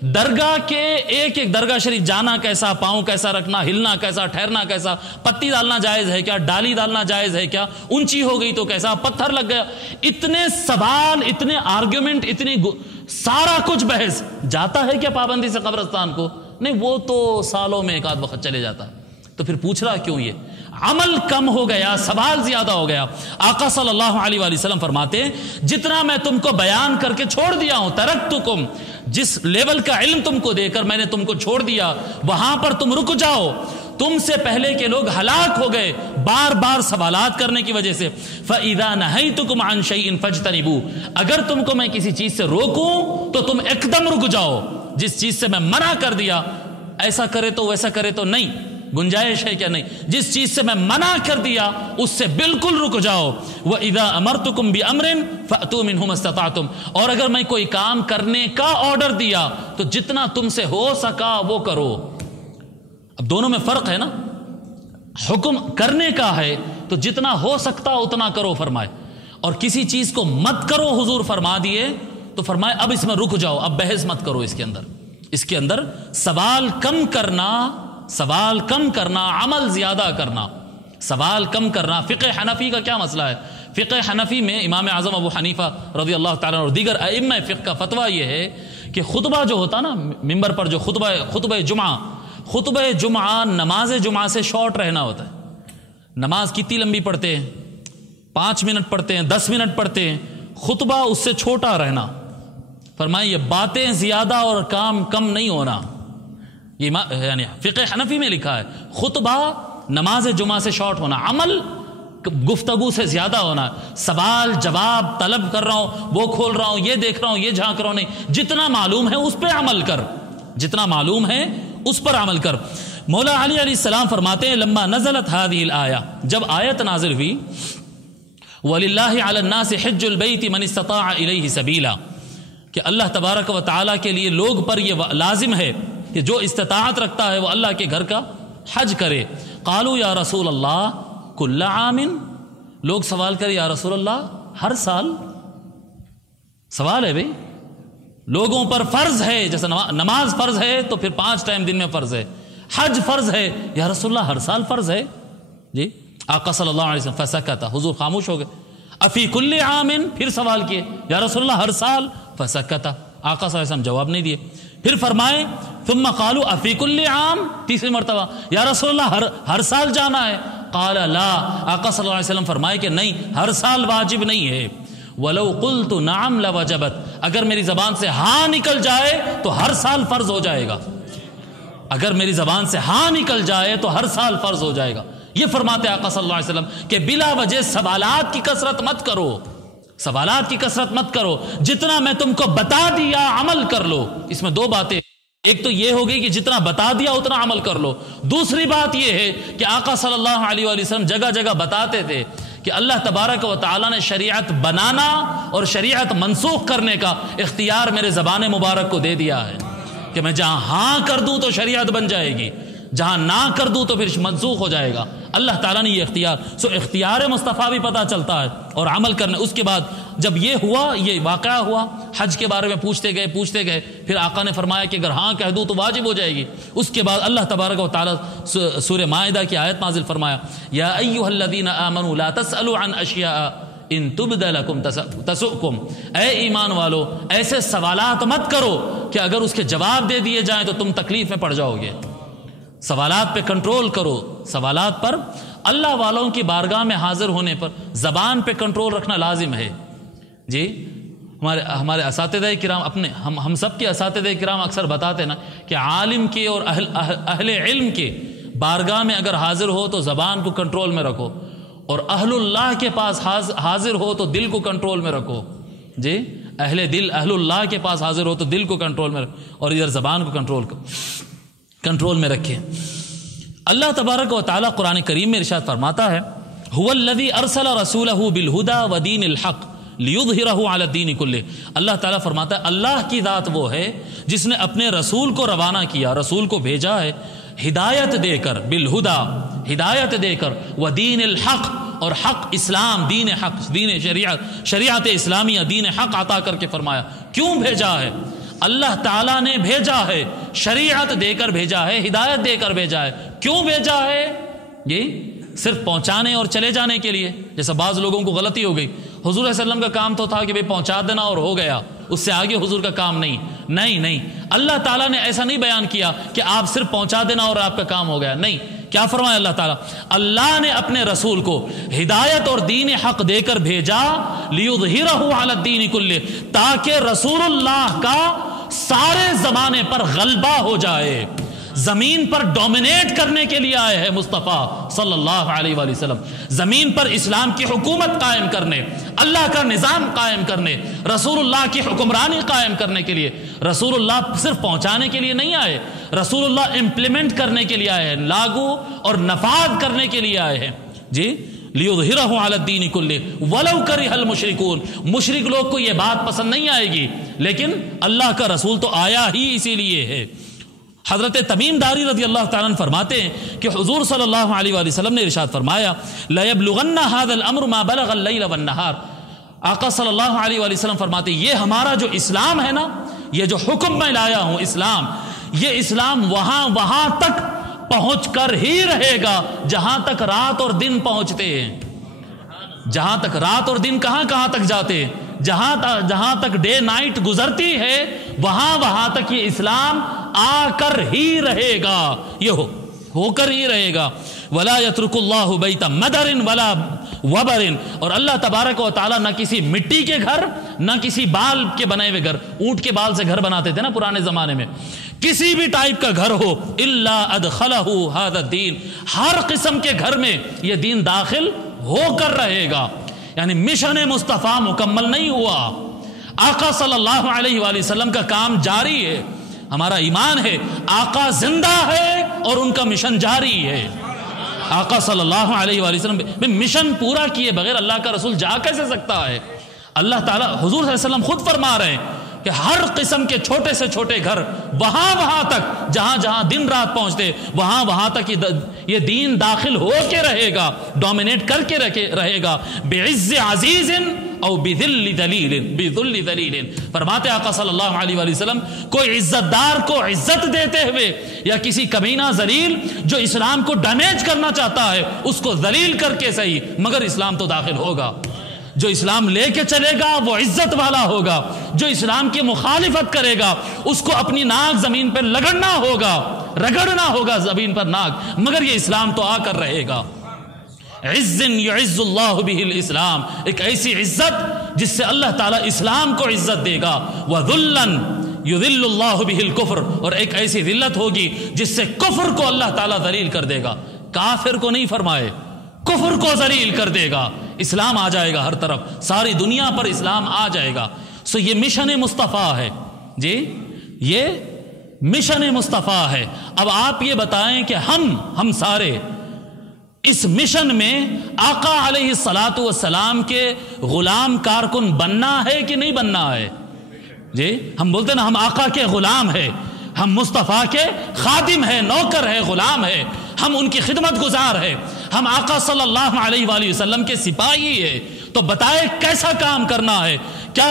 दरगाह के एक एक दरगाह शरीफ जाना कैसा, पाँव कैसा रखना, हिलना कैसा, ठहरना कैसा, पत्ती डालना जायज़ है क्या, डाली डालना जायज़ है क्या, ऊंची हो गई तो कैसा, पत्थर लग गया, इतने सवाल, इतने आर्ग्यूमेंट, इतनी सारा कुछ बहस। जाता है क्या पाबंदी से कब्रिस्तान को? नहीं, वो तो सालों में एक आध वक्त चले जाता है। तो फिर पूछ रहा क्यों? ये अमल कम हो गया, सवाल ज्यादा हो गया। आका सल्लल्लाहु अलैहि वसल्लम फरमाते हैं जितना मैं तुमको बयान करके छोड़ दिया हूं, तरक्तुकुम, जिस लेवल का इल्म तुमको देकर मैंने तुमको छोड़ दिया वहां पर तुम रुक जाओ। तुमसे पहले के लोग हलाक हो गए बार बार सवालात करने की वजह से। फ़इज़ा नहैतुकुम अन शैइन फज्तनिबू, अगर तुमको मैं किसी चीज से रोकूं तो तुम एकदम रुक जाओ। जिस चीज से मैं मना कर दिया, ऐसा करे तो वैसा करे तो नहीं, गुंजाइश है क्या? नहीं। जिस चीज से मैं मना कर दिया उससे बिल्कुल रुक जाओ। व इज़ा अमरतुकुम बि अमरिन फ़अतू मिन्हु मस्तताअतुम, और अगर मैं कोई काम करने का ऑर्डर दिया तो जितना तुमसे हो सका वो करो। अब दोनों में फर्क है ना, हुक्म करने का है तो जितना हो सकता उतना करो फरमाए, और किसी चीज को मत करो हुजूर फरमा दिए तो फरमाए अब इसमें रुक जाओ, अब बहस मत करो। इसके अंदर सवाल कम करना, सवाल कम करना, अमल ज्यादा करना, सवाल कम करना। फ़िक़्ह हनफी का क्या मसला है? फ़िक़्ह हनफी में इमाम आज़म अबू हनीफा रज़ियल्लाहु ताला और दीगर अइम्मा फ़िक़्ह का फतवा यह है कि खुतबा जो होता ना मिंबर पर, जो खुतबा खुतबा जुमा नमाज जुमा से शॉर्ट रहना होता है। नमाज कितनी लंबी पढ़ते हैं, 5 मिनट पढ़ते हैं, 10 मिनट पढ़ते हैं, खुतबा उससे छोटा रहना। फरमाए ये बातें ज्यादा और काम कम नहीं होना। ये यानी फ़िक़्ह हनफी में लिखा है, खुतबा नमाज जुमा से शॉर्ट होना, अमल गुफ्तगू से ज्यादा होना। सवाल जवाब तलब कर रहा हूं, वो खोल रहा हूं, ये देख रहा हूं, ये झांक रहा हूं, नहीं, जितना मालूम है उस पर अमल कर, जितना मालूम है उस पर अमल कर। मौला अली अलैहिस्सलाम फरमाते हैं लम्मा नज़लत हादिहिल आया, जब आयत नाजिल हुई वलिल्लाहि अलन्नासि हिज्जुल बैति मन इस्तताअ इलैहि सबीला, कि अल्लाह तबारक व तआला के लिए लोग पर यह लाजिम है कि जो इस्तिताअत रखता है वो अल्लाह के घर का हज करे। कालू या रसूल अल्लाह कुल्ला आमिन, लोग सवाल करें या रसूल अल्लाह हर साल। सवाल है भाई, लोगों पर फर्ज है, जैसे नमाज फर्ज है तो फिर 5 टाइम दिन में फर्ज है, हज फर्ज है, या रसूल अल्लाह हर साल फर्ज है जी। आका सल्लल्लाहु अलैहि वसल्लम फसकता, हुजूर खामोश हो गए। अफी कुल्ले आमिन, फिर सवाल किए या रसूल अल्लाह हर साल, फसकता, आका सल्लल्लाहु अलैहि वसल्लम जवाब नहीं दिए। फिर फरमाए तुम कालू अफी कुल्ले आम, तीसरी मरतबा या रसूल अल्लाह हर साल जाना है। काला ला, आका सल्लल्लाहु अलैहि वसल्लम फरमाए कि नहीं, हर साल वाजिब नहीं है। वलो कुल्तु नाम लवजबत, अगर मेरी जबान से हाँ निकल जाए तो हर साल फर्ज हो जाएगा। अगर मेरी जबान से हाँ निकल जाए तो हर साल फर्ज हो जाएगा। ये फरमाते आका सल्लल्लाहु अलैहि वसल्लम कि बिला वजह सवालात की कसरत मत करो, सवालात की कसरत मत करो, जितना मैं तुमको बता दिया अमल कर लो। इसमें 2 बातें, एक तो ये हो गई कि जितना बता दिया उतना अमल कर लो। दूसरी बात ये है कि आका सल्लल्लाहु अलैहि वसल्लम जगह जगह बताते थे कि अल्लाह तबारक व तआला ने शरीयत बनाना और शरीयत मनसूख करने का इख्तियार मेरे ज़बान मुबारक को दे दिया है, कि मैं जहां हाँ कर दूं तो शरीयत बन जाएगी, जहां ना कर दूं तो फिर मनसूख हो जाएगा। अल्लाह ताला ने ये इख्तियार, सो इख्तियार मुस्तफ़ा भी पता चलता है और अमल करने। उसके बाद जब ये हुआ, ये वाक़या हुआ, हज के बारे में पूछते गए, फिर आका ने फरमाया कि अगर हाँ कह दूं तो वाजिब हो जाएगी। उसके बाद अल्लाह तबारक व तआला सूरह माइदा की आयत नाजिल फरमाया, या अय्युहल्लज़ीना आमनू ला तसअलू अन अशिया इन तुब्द लकुम तसुकुम, ऐ ईमान वालो ऐसे सवालात मत करो कि अगर उसके जवाब दे दिए जाएं तो तुम तकलीफ में पड़ जाओगे। सवालात पे कंट्रोल करो। सवालात पर अल्लाह वालों की बारगाह में हाजिर होने पर जबान पे कंट्रोल रखना लाजिम है जी। हमारे असातिज़े किराम, अपने हम सब के असातिज़े किराम अक्सर बताते ना कि आलिम के और अहले इल्म के बारगाह में अगर हाजिर हो तो जबान को कंट्रोल में रखो, और अहलुल्लाह के पास हाजिर हो तो दिल को कंट्रोल में रखो जी। अहले दिल अहलुल्लाह के पास हाजिर हो तो दिल को कंट्रोल में रखो, और इधर जबान को कंट्रोल में रखें। अल्लाह तबारक व तआला कुरान करीम में इरशाद फरमाता है, हुवल्लज़ी अरसला रसूलहु बिल हुदा व दीनिल हक़ लियुज़हिरहु अला दीनि कुल्लिह। अल्लाह ताला फरमाता है अल्लाह की ज़ात वो है जिसने अपने रसूल को रवाना किया, रसूल को भेजा है हिदायत देकर, बिल हुदा हिदायत देकर, व दीनिल हक़ और हक़ इस्लाम, दीन हक़, दीन शरीयत इस्लामिया, दीन हक़ अता करके फरमाया। क्यों भेजा है? अल्लाह ताला ने भेजा है, शरीयत देकर भेजा है, हिदायत देकर भेजा है। क्यों भेजा है? ये सिर्फ पहुंचाने और चले जाने के लिए? जैसा बाज़ लोगों को गलती हो गई, हुजूर सल्लम का काम तो था कि भाई पहुंचा देना और हो गया, उससे आगे हुजूर का काम नहीं। नहीं, अल्लाह ताला ने ऐसा नहीं बयान किया कि आप सिर्फ पहुंचा देना और आपका काम हो गया। नहीं, क्या फरमाया अल्लाह ताला? अल्लाह ने अपने रसूल को हिदायत और दीन हक देकर भेजा, लियुज़हिरहु अला दीनि कुल्लिह, ताकि रसूलुल्लाह का सारे जमाने पर गलबा हो जाए। जमीन पर डोमिनेट करने के लिए आए हैं मुस्तफ़ा सल्लल्लाहु अलैहि वसल्लम, जमीन पर इस्लाम की हुकूमत कायम करने, अल्लाह का निज़ाम कायम करने, रसूलुल्लाह की हुक्मरानी कायम करने के लिए। रसूलुल्लाह सिर्फ पहुंचाने के लिए नहीं आए, रसूलुल्लाह इम्प्लीमेंट करने के लिए आए हैं, लागू और नफाज करने के लिए आए हैं जी। लियुज़हिरहु अला दीनि कुल्लिह वलौ करिहल मुशरिकून, मुशरिक लोग को यह बात पसंद नहीं आएगी, लेकिन अल्लाह का रसूल तो आया ही इसीलिए है। हज़रत तमीम दारी रज़ी अल्लाह तआला अन्हु फरमाते हैं कि हुज़ूर सल्लल्लाहु अलैहि वसल्लम ने इरशाद फरमाया, ला यबलुगन्ना हाज़ल अम्र मा बलगल लैल वन नहार। आका सल्लल्लाहु अलैहि वसल्लम फरमाते, ये हमारा जो इस्लाम है ना, ये जो हुक्म मैं लाया हूँ इस्लाम, ये इस्लाम वहां तक पहुंच कर ही रहेगा जहां तक रात और दिन पहुंचते हैं। जहां तक रात और दिन कहां तक जाते हैं, जहां तक डे नाइट गुजरती है, वहां तक ये इस्लाम आकर ही रहेगा, ये होकर ही रहेगा। वला यत्रुकुल्लाहु बैता मदरिन वला वबरिन, और अल्लाह तबारक व तआला न किसी मिट्टी के घर न किसी बाल के बने हुए घर, ऊंट के बाल से घर बनाते थे ना पुराने जमाने में, किसी भी टाइप का घर हो, इल्ला अदखलहु हादा दीन, हर किस्म के घर में यह दीन दाखिल होकर रहेगा। यानी मिशन मुस्तफ़ा मुकम्मल नहीं हुआ, आका सल्लल्लाहु अलैहि वसल्लम का काम जारी है। हमारा ईमान है आका जिंदा है और उनका मिशन जारी है। आका सल्लल्लाहु अलैहि वसल्लम मिशन पूरा किए बगैर अल्लाह का रसूल जा कैसे सकता है? अल्लाह ताला हुजूर सल्लल्लाहु अलैहि वसल्लम खुद फरमा रहे हैं कि हर किस्म के छोटे से छोटे घर वहां तक जहां दिन रात पहुंचते वहां तक ये दीन दाखिल होके रहेगा, डोमिनेट करके रहेगा। बेइज्ज अजीजिन और बिदिल्ली दलीलिन, फरमाते आका सल्लल्लाहु अलैहि वसल्लम, कोई इज्जतदार को इज्जत देते हुए या किसी कमीना जलील जो इस्लाम को डैमेज करना चाहता है उसको जलील करके सही, मगर इस्लाम तो दाखिल होगा। जो इस्लाम लेके चलेगा वो इज्जत वाला होगा, जो इस्लाम की मुखालिफत करेगा उसको अपनी नाक जमीन पर रगड़ना होगा जमीन पर नाक, मगर ये इस्लाम तो आकर रहेगा। इज्जिन युइज्जुल्लाहु बिहिल इस्लाम, एक ऐसी इज्जत जिससे अल्लाह ताला इस्लाम को इज्जत देगा। व दुल्लन युदिल्लुल्लाहु बिहिल कुफ्र, और एक ऐसी जिल्लत होगी जिससे कुफ्र को अल्लाह ताला जलील कर देगा। काफिर को नहीं फरमाए, कुफ्र को जलील कर देगा। इस्लाम आ जाएगा हर तरफ, सारी दुनिया पर इस्लाम आ जाएगा। सो ये मिशन मुस्तफ़ा है जी, ये मिशन मुस्तफ़ा है। अब आप ये बताएं कि हम सारे इस मिशन में आका अलैहिस्सलातु वस्सलाम के गुलाम कारकुन बनना है कि नहीं बनना है जी? हम बोलते ना हम आका के गुलाम है, हम मुस्तफ़ा के खादिम है, नौकर है, गुलाम है, हम उनकी खिदमत गुजार है, हम आका सल्लल्लाहु अलैहि वसल्लम के सिपाही है। तो बताए कैसा काम करना है? क्या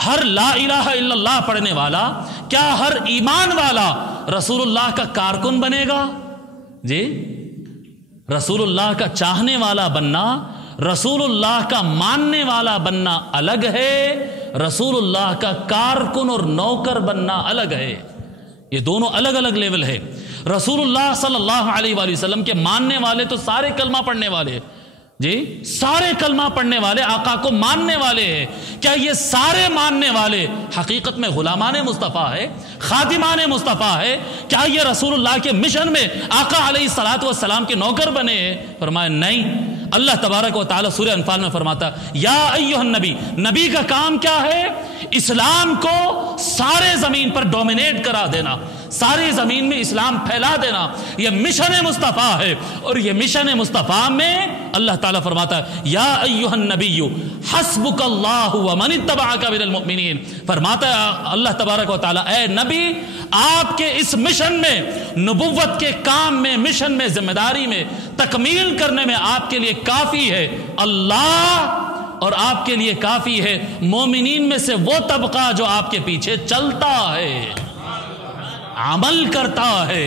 हर ला इलाहा इल्लल्लाह पढ़ने वाला, क्या हर ईमान वाला रसूलुल्लाह का कारकुन बनेगा जी? रसूलुल्लाह का चाहने वाला बनना, रसूलुल्लाह का मानने वाला बनना अलग है, रसूलुल्लाह का कारकुन और नौकर बनना अलग है। ये दोनों अलग अलग लेवल है। रसूलुल्लाह सल्लल्लाहु अलैहि वसल्लम के मानने वाले तो सारे कलमा पढ़ने वाले जी, सारे कलमा पढ़ने वाले आका को मानने वाले हैं। क्या ये सारे मानने वाले हकीकत में गुलामाने मुस्तफ़ा है, खादिमाने मुस्तफ़ा है? क्या ये रसूलुल्लाह के मिशन में आका अलैहिस्सलातु वस्सलाम के नौकर बने हैं? फरमाया नहीं। अल्लाह तबारक व तआला सूरह अनफाल में फरमाता, या अय्युहन नबी, नबी का काम क्या है? इस्लाम को सारे जमीन पर डोमिनेट करा देना, सारी जमीन में इस्लाम फैला देना, यह मिशन मुस्तफ़ा है। और यह मिशन मुस्तफ़ा में अल्लाह ताला फरमाता है, या अय्युहन नबिय्यु हस्बुकल्लाहु व मन इत्तबअका मिनल मुमिनीन। फरमाता है अल्लाह तबारक व तआला, ए नबी, आपके इस मिशन में, नबुव्वत के काम में, मिशन में, जिम्मेदारी में तकमील करने में आपके लिए काफी है अल्लाह, और आपके लिए काफी है मोमिनीन में से वो तबका जो आपके पीछे चलता है, अमल करता है।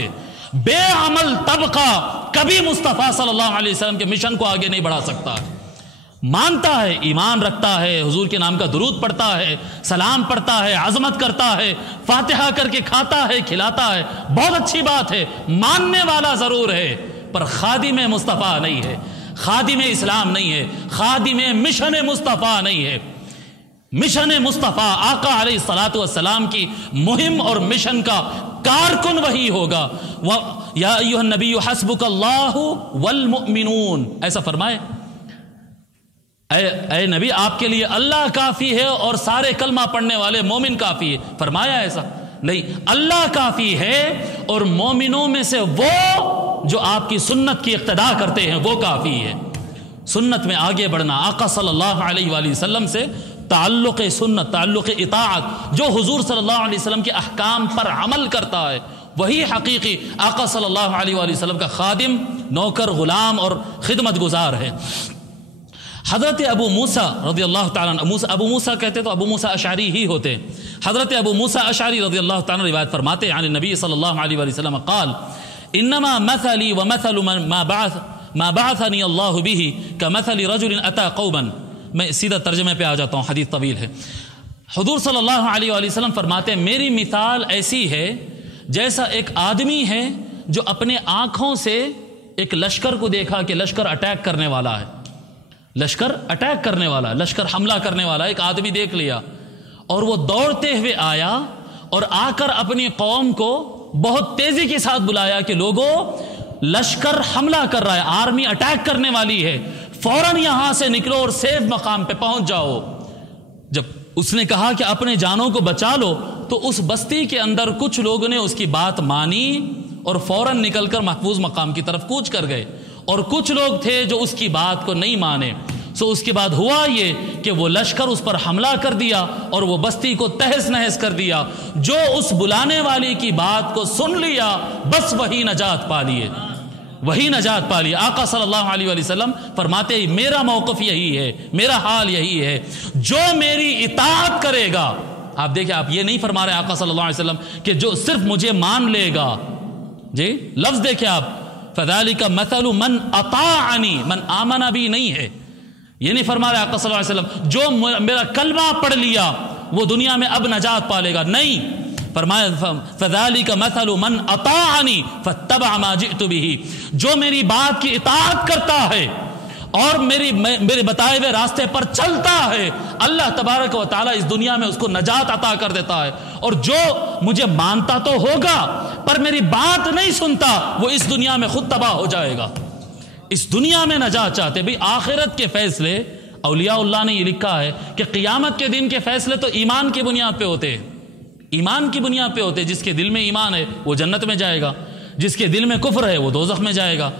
बेअमल तबका कभी मुस्तफ़ा सल्लल्लाहु अलैहि वसल्लम के मिशन को आगे नहीं बढ़ा सकता। मानता है, ईमान रखता है, हुजूर के नाम का दुरूद पढ़ता है, सलाम पढ़ता है, अजमत करता है, फातिहा करके खाता है, खिलाता है, बहुत अच्छी बात है, मानने वाला जरूर है, पर खादिम मुस्तफ़ा नहीं है, खादिम इस्लाम नहीं है, खादिम मिशन मुस्तफ़ा नहीं है। मिशन मुस्तफ़ा आका अलैहिस्सलातु वस्सलाम की मुहिम और मिशन का कारकुन वही होगा। या अय्युहन नबिय्यु हस्बुकल्लाहु वल मुमिनून, ऐसा फरमाए, ऐ नबी आपके लिए अल्लाह काफी है और सारे कलमा पढ़ने वाले मोमिन काफी है। फरमाया ऐसा नहीं, अल्लाह काफी है और मोमिनों में से वो जो आपकी सुन्नत की इक्तदा करते हैं वो काफी है। सुन्नत में आगे बढ़ना, आका सल्लल्लाहु अलैहि वसल्लम से ताल्लुक़ सुन्नत, ताल्लुक़ इताअत, जो हुजूर सल्लल्लाहु अलैहि वसल्लम के अहकाम पर अमल करता है वही हकीकी आका सल्लल्लाहु अलैहि वसल्लम का खादिम, नौकर, गुलाम और खिदमत गुजार है। हज़रत अबू मूसा रज़ियल्लाहु ताला अन्हु, अबू मूसा कहते तो अबू मूसा अशअरी ही होते। हज़रत अबू मूसा अशअरी रज़ियल्लाहु ताला रिवायत फरमाते हैं, अन नबी सल्लल्लाहु अलैहि वसल्लम क़ाल, इन्नमा मसली व मसलु मा बअसनी अल्लाहु बिही कमसलि रजुलिन अता कौमन। मैं सीधा तर्जमे पे आ जाता हूँ, हदीस तवील है। हुजूर सल्लल्लाहु अलैहि वसल्लम फरमाते हैं, मेरी मिसाल ऐसी है जैसा एक आदमी है जो अपने आंखों से एक लश्कर को देखा कि लश्कर अटैक करने वाला है, लश्कर अटैक करने वाला, लश्कर हमला करने वाला, एक आदमी देख लिया और वो दौड़ते हुए आया और आकर अपनी कौम को बहुत तेजी के साथ बुलाया कि लोगों, लश्कर हमला कर रहा है, आर्मी अटैक करने वाली है, फौरन यहां से निकलो और सेफ मकाम पे पहुंच जाओ। जब उसने कहा कि अपने जानों को बचा लो, तो उस बस्ती के अंदर कुछ लोगों ने उसकी बात मानी और फौरन निकलकर महफूज मकाम की तरफ कूच कर गए, और कुछ लोग थे जो उसकी बात को नहीं माने। सो उसके बाद हुआ ये कि वो लश्कर उस पर हमला कर दिया और वो बस्ती को तहस नहस कर दिया। जो उस बुलाने वाले की बात को सुन लिया, बस वही नजात पा लिए, वही नजात पा लिया। आका सल्लल्लाहु अलैहि वसल्लम फरमाते हैं, मेरा मौक़िफ़ यही है, मेरा हाल यही है, जो मेरी इताअत करेगा। आप देखिए, आप ये नहीं फरमा रहे आका सल्लल्लाहु अलैहि वसल्लम कि जो सिर्फ मुझे मान लेगा, जी लफ्ज देखिए आप, फ़ज़ालिका मसलु मन अताअनी मन आमना भी नहीं है, ये नहीं फरमा रहे आका सल्लल्लाहु अलैहि वसल्लम जो मेरा कलमा पढ़ लिया वो दुनिया में अब नजात पालेगा, नहीं। फरमाया फ़ज़ालिका मसलु मन अताअनी फ़त्तबअ मा जिअतु बिही, जो मेरी बात की इताअत करता है और मेरे बताए हुए रास्ते पर चलता है, अल्लाह तबारक व तआला इस दुनिया में उसको नजात अता कर देता है। और जो मुझे मानता तो होगा पर मेरी बात नहीं सुनता, वो इस दुनिया में खुद तबाह हो जाएगा। इस दुनिया में नजात चाहते भाई, आखिरत के फैसले औलियाउल्लाह ने ये लिखा है कि क़ियामत के दिन के फैसले तो ईमान की बुनियाद पे होते हैं, ईमान की बुनियाद पे होते हैं। जिसके दिल में ईमान है वो जन्नत में जाएगा, जिसके दिल में कुफ्र है वो दोज़ख में जाएगा।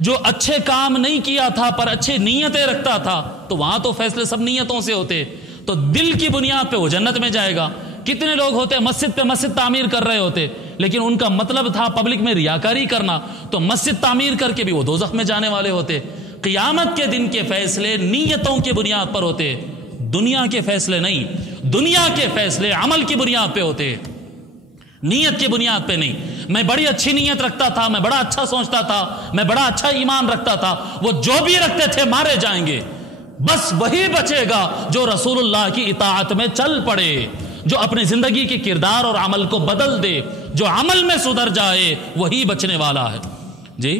जो अच्छे काम नहीं किया था पर अच्छे नीयतें रखता था, तो वहां तो फैसले सब नीयतों से होते, तो दिल की बुनियाद पे वो जन्नत में जाएगा। कितने लोग होते मस्जिद पे मस्जिद तामीर कर रहे होते, लेकिन उनका मतलब था पब्लिक में रियाकारी करना, तो मस्जिद तामीर करके भी वो दोज़ख में जाने वाले होते। क़ियामत के दिन के फैसले नीयतों की बुनियाद पर होते, दुनिया के फैसले नहीं। दुनिया के फैसले अमल की बुनियाद पे होते, नीयत की बुनियाद पे नहीं। मैं बड़ी अच्छी नीयत रखता था, मैं बड़ा अच्छा सोचता था, मैं बड़ा अच्छा ईमान रखता था, वो जो भी रखते थे मारे जाएंगे। बस वही बचेगा जो रसूलुल्लाह की इताअत में चल पड़े, जो अपनी जिंदगी के किरदार और अमल को बदल दे, जो अमल में सुधर जाए, वही बचने वाला है। जी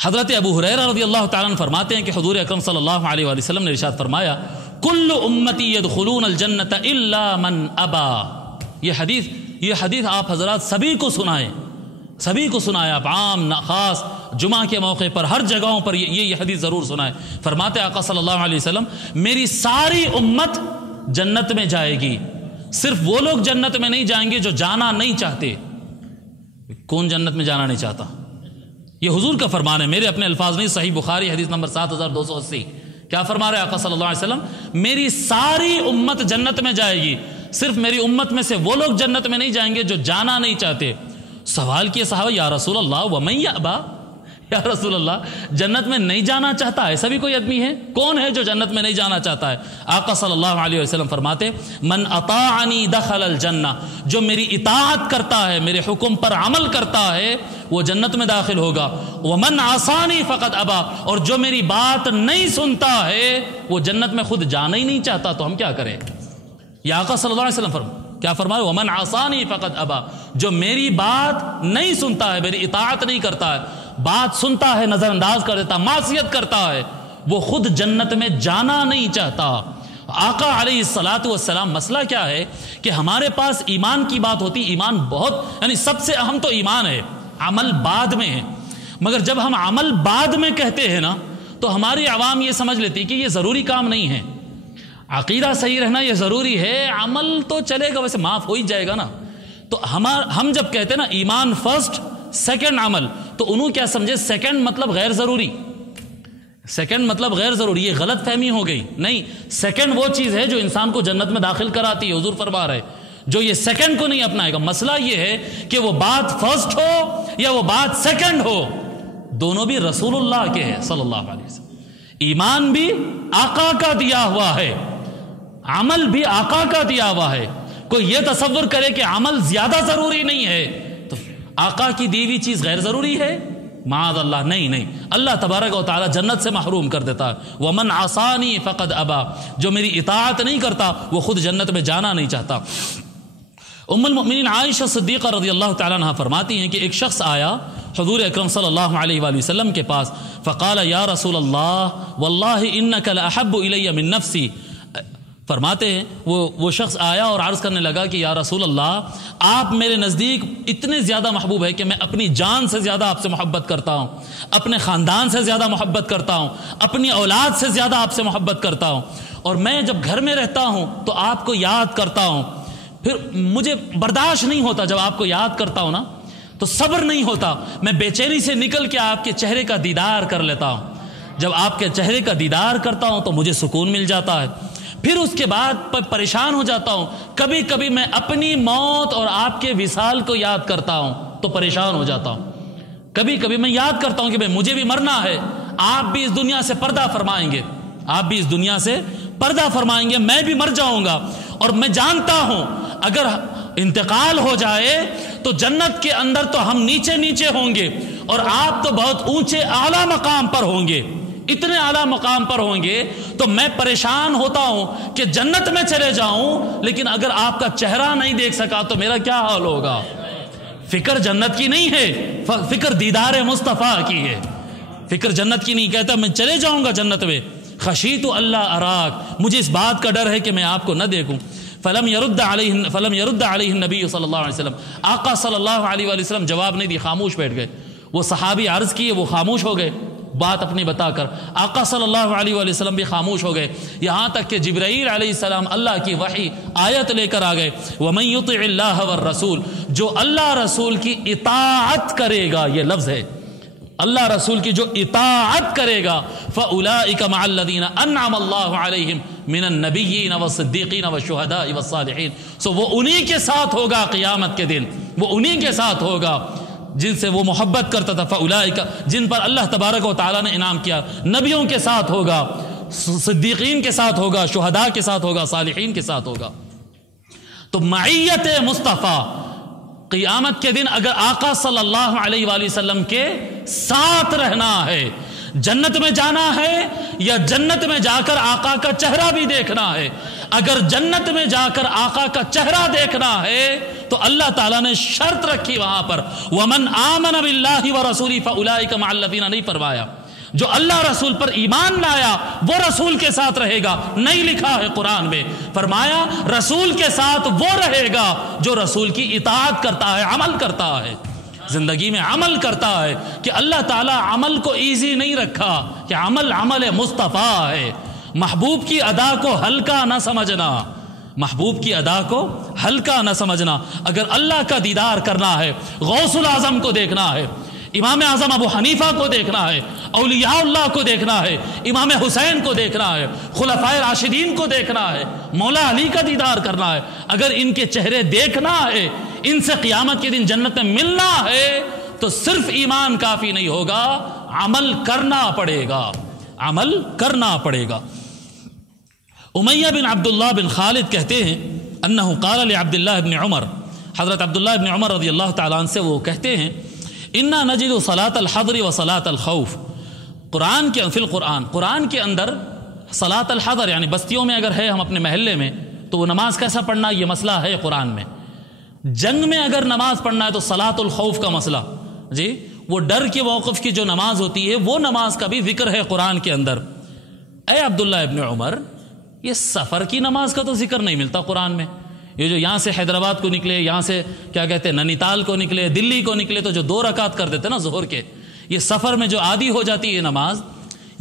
हजरत अबू हुरैरा रज़ियल्लाहु ताला अन्हु फरमाते हैं कि हुजूर अकरम सल्लल्लाहु अलैहि वसल्लम ने इरशाद फरमाया, कुल्लु उम्मती यदखुलून अल जन्नत इल्ला मन अबा। ये हदीस आप हजरात सभी को सुनाएं, सभी को सुनाएं, आप आम ना खास, जुमा के मौके पर हर जगहों पर ये हदीस जरूर सुनाएं। फरमाते आका सल्लल्लाहु अलैहि वसल्लम, मेरी सारी उम्मत जन्नत में जाएगी, सिर्फ वो लोग जन्नत में नहीं जाएंगे जो जाना नहीं चाहते। कौन जन्नत में जाना नहीं चाहता? ये हुजूर का फरमान है, मेरे अपने अल्फाज नहीं, सही बुखारी हदीस नंबर 7280। क्या फरमा रहे आका सल्लल्लाहु अलैहि वसल्लम, मेरी सारी उम्मत जन्नत में जाएगी, सिर्फ मेरी उम्मत में से वो लोग जन्नत में नहीं जाएंगे जो जाना नहीं चाहते। सवाल किए साहब, या रसूल अल्लाह व मन यअबा, या रसूल अल्लाह जन्नत में नहीं जाना चाहता है सभी कोई आदमी है, कौन है जो जन्नत में नहीं जाना चाहता है? आका सल्लल्लाहु अलैहि वसल्लम फरमाते, मन अताअनी दखलल जन्ना, जो मेरी इताअत करता है, मेरे हुक्म पर अमल करता है, वो जन्नत में दाखिल होगा। व मन आसानी फ़क़त अबा, और जो मेरी बात नहीं सुनता है वो जन्नत में खुद जाना ही नहीं चाहता। तो हम क्या करें? या आका सल्लल्लाहु अलैहि वसल्लम क्या फरमाए, वमन आसानी फ़क़त अबा, जो मेरी बात नहीं सुनता है, मेरी इताअत नहीं करता है, बात सुनता है नजरअंदाज कर देता, मासियत करता है, वो खुद जन्नत में जाना नहीं चाहता। आका अलैहिस्सलातु वस्सलाम, मसला क्या है कि हमारे पास ईमान की बात होती, ईमान बहुत, यानी सबसे अहम तो ईमान है, अमल बाद में है। मगर जब हम अमल बाद में कहते हैं ना, तो हमारी आवाम ये समझ लेती कि ये ज़रूरी काम नहीं है, अकीदा सही रहना ये ज़रूरी है, अमल तो चलेगा, वैसे माफ़ हो ही जाएगा ना। तो हम जब कहते हैं ना ईमान फर्स्ट सेकंड अमल, तो उन्होंने क्या समझे, सेकंड मतलब गैर ज़रूरी, सेकंड मतलब गैर ज़रूरी, ये गलत फहमी हो गई। नहीं, सेकंड वो चीज़ है जो इंसान को जन्नत में दाखिल कराती है। हुजूर फरमा रहे, जो ये सेकंड को नहीं अपनाएगा, मसला ये है कि वो बात फर्स्ट हो या वो बात सेकंड हो, दोनों भी रसूलुल्लाह के हैं सल्लल्लाहु अलैहि वसल्लम। ईमान भी आका का दिया हुआ है, अमल भी आका का दिया हुआ है। कोई ये तसव्वुर करे कि अमल ज्यादा जरूरी नहीं है तो आका की दी हुई चीज गैर जरूरी है, माअज़ल्लाह, नहीं, अल्लाह तबारक व तआला जन्नत से महरूम कर देता है। वमन आसानी फ़क़द अबा, जो मेरी इताअत नहीं करता वो खुद जन्नत में जाना नहीं चाहता। उम्मुल मोमिनीन आयशा सिद्दीक़ा रज़ियल्लाहु तआला अन्हा फरमाती हैं कि एक शख्स आया हुज़ूर अकरम सल्लल्लाहु अलैहि वसल्लम के पास, फ़क़ाल या रसूल अल्लाह वल्लाहि इन्नका लअहब्बु इलैया मिन नफ्सी। फरमाते हैं वो शख्स आया और अर्ज़ करने लगा कि या रसूल अल्लाह, आप मेरे नज़दीक इतने ज़्यादा महबूब है कि मैं अपनी जान से ज़्यादा आपसे मोहब्बत करता हूँ, अपने ख़ानदान से ज़्यादा मोहब्बत करता हूँ, अपनी औलाद से ज़्यादा आपसे मोहब्बत करता हूँ, और मैं जब घर में रहता हूँ तो आपको याद करता हूँ, फिर मुझे बर्दाश्त नहीं होता, जब आपको याद करता हूँ ना तो सब्र नहीं होता, मैं बेचैनी से निकल के आपके चेहरे का दीदार कर लेता हूँ, जब आपके चेहरे का दीदार करता हूँ तो मुझे सुकून मिल जाता है, फिर उसके बाद परेशान हो जाता हूँ, कभी कभी मैं अपनी मौत और आपके विसाल को याद करता हूँ तो परेशान हो जाता हूँ, कभी कभी मैं याद करता हूँ कि भाई मुझे भी मरना है, आप भी इस दुनिया से पर्दा फरमाएंगे, आप भी इस दुनिया से पर्दा फरमाएंगे, मैं भी मर जाऊंगा, और मैं जानता हूं अगर इंतकाल हो जाए तो जन्नत के अंदर तो हम नीचे नीचे होंगे और आप तो बहुत ऊंचे आला मकाम पर होंगे, इतने आला मकाम पर होंगे, तो मैं परेशान होता हूं कि जन्नत में चले जाऊं, लेकिन अगर आपका चेहरा नहीं देख सका तो मेरा क्या हाल होगा। फिक्र जन्नत की नहीं है, फिक्र दीदार मुस्तफ़ा की है, फिक्र जन्नत की नहीं। कहता मैं चले जाऊंगा जन्नत में, खशीतु अल्लाह अराक, मुझे इस बात का डर है कि मैं आपको न देखूं। फलम यरुद्द अलैहि नबी सल्लल्लाहु अलैहि वसल्लम, आका सल्लल्लाहु अलैहि वसल्लम जवाब नहीं दिए, खामोश बैठ गए। वो सहाबी अर्ज किए, वो खामोश हो गए बात अपनी बताकर, आका सल्लल्लाहु अलैहि वसल्लम भी खामोश हो गए, यहाँ तक कि जिब्राईल अलैहिस्सलाम अल्लाह की वही आयत लेकर आ गए, वमन युतिइल्लाह वर रसूल, जो अल्लाह रसूल की इताअत करेगा, ये लफ्ज़ है, अल्लाह रसूल की जो इताअत करेगा, फ़उलाइका मअल्लज़ीना अन्अमल्लाहु अलैहिम मिनन नबिय्यीन वस्सिद्दीक़ीन वश्शुहदाኢ वस्सालिहीन, सो वो उन्हीं के साथ होगा क़यामत के दिन, वो उन्हीं के साथ होगा जिनसे वो मोहब्बत करता था। फ़उलाइका, जिन पर अल्लाह तबारक व तआला ने इनाम किया, नबियों के साथ होगा, सिद्दीक़ीन के साथ होगा, शुहदा के साथ होगा, सालिहीन के साथ होगा। तो मईयत मुस्तफ़ा, क़यामत के दिन अगर आका सल्लल्लाहु अलैहि वसल्लम के साथ रहना है, जन्नत में जाना है या जन्नत में जाकर आका का चेहरा भी देखना है, अगर जन्नत में जाकर आका का चेहरा देखना है तो अल्लाह ताला ने शर्त रखी वहां पर, वमन आमन बिल्लाहि व रसूली फउलाइका मअल्लज़ीना, नहीं फरमाया जो अल्लाह रसूल पर ईमान लाया वो रसूल के साथ रहेगा, नहीं लिखा है कुरान में, फरमाया रसूल के साथ वो रहेगा जो रसूल की इताअत करता है, अमल करता है, जिंदगी में अमल करता है। कि अल्लाह ताला अमल को इजी नहीं रखा, कि अमल अमल मुस्तफ़ा है, महबूब की अदा को हल्का ना समझना, महबूब की अदा को हल्का ना समझना। अगर अल्लाह का दीदार करना है, गौसुल आजम को देखना है, इमाम आज़म अबू हनीफा को देखना है, औलियाउल्लाह को देखना है, इमाम हुसैन को देखना है, खुलफाए राशिदीन को देखना है, मौला अली का दीदार करना है, अगर इनके चेहरे देखना है, इनसे क़यामत के दिन जन्नत में मिलना है, तो सिर्फ ईमान काफ़ी नहीं होगा, अमल करना पड़ेगा, अमल करना पड़ेगा। उमैया बिन अब्दुल्लाह बिन खालिद कहते हैं, अन्नहु क़ाल लि अब्दुल्लाह इब्न उमर, हज़रत अब्दुल्लाह इब्न उमर रज़ियल्लाहु तआला अन्हु से वो कहते हैं, इन्ना नजिदु सलात अल हज़र व सलात अल खौफ, कुरान के फिल कुरान के अंदर सलात अल हज़र यानी बस्तियों में अगर है हम अपने महल्ले में तो वो नमाज कैसा पढ़ना, ये मसला है कुरान में। जंग में अगर नमाज पढ़ना है तो सलात अल खौफ का मसला, जी वो डर के मौक़िफ़ की जो नमाज होती है वो नमाज का भी जिक्र है कुरान के अंदर। ए अब्दुल्लाह इब्न उमर, ये सफ़र की नमाज का तो जिक्र नहीं मिलता कुरान में, ये जो यहाँ से हैदराबाद को निकले, यहाँ से क्या कहते हैं नैनीताल को निकले, दिल्ली को निकले, तो जो 2 रकात कर देते ना ज़ोहर के, ये सफ़र में जो आदी हो जाती है नमाज,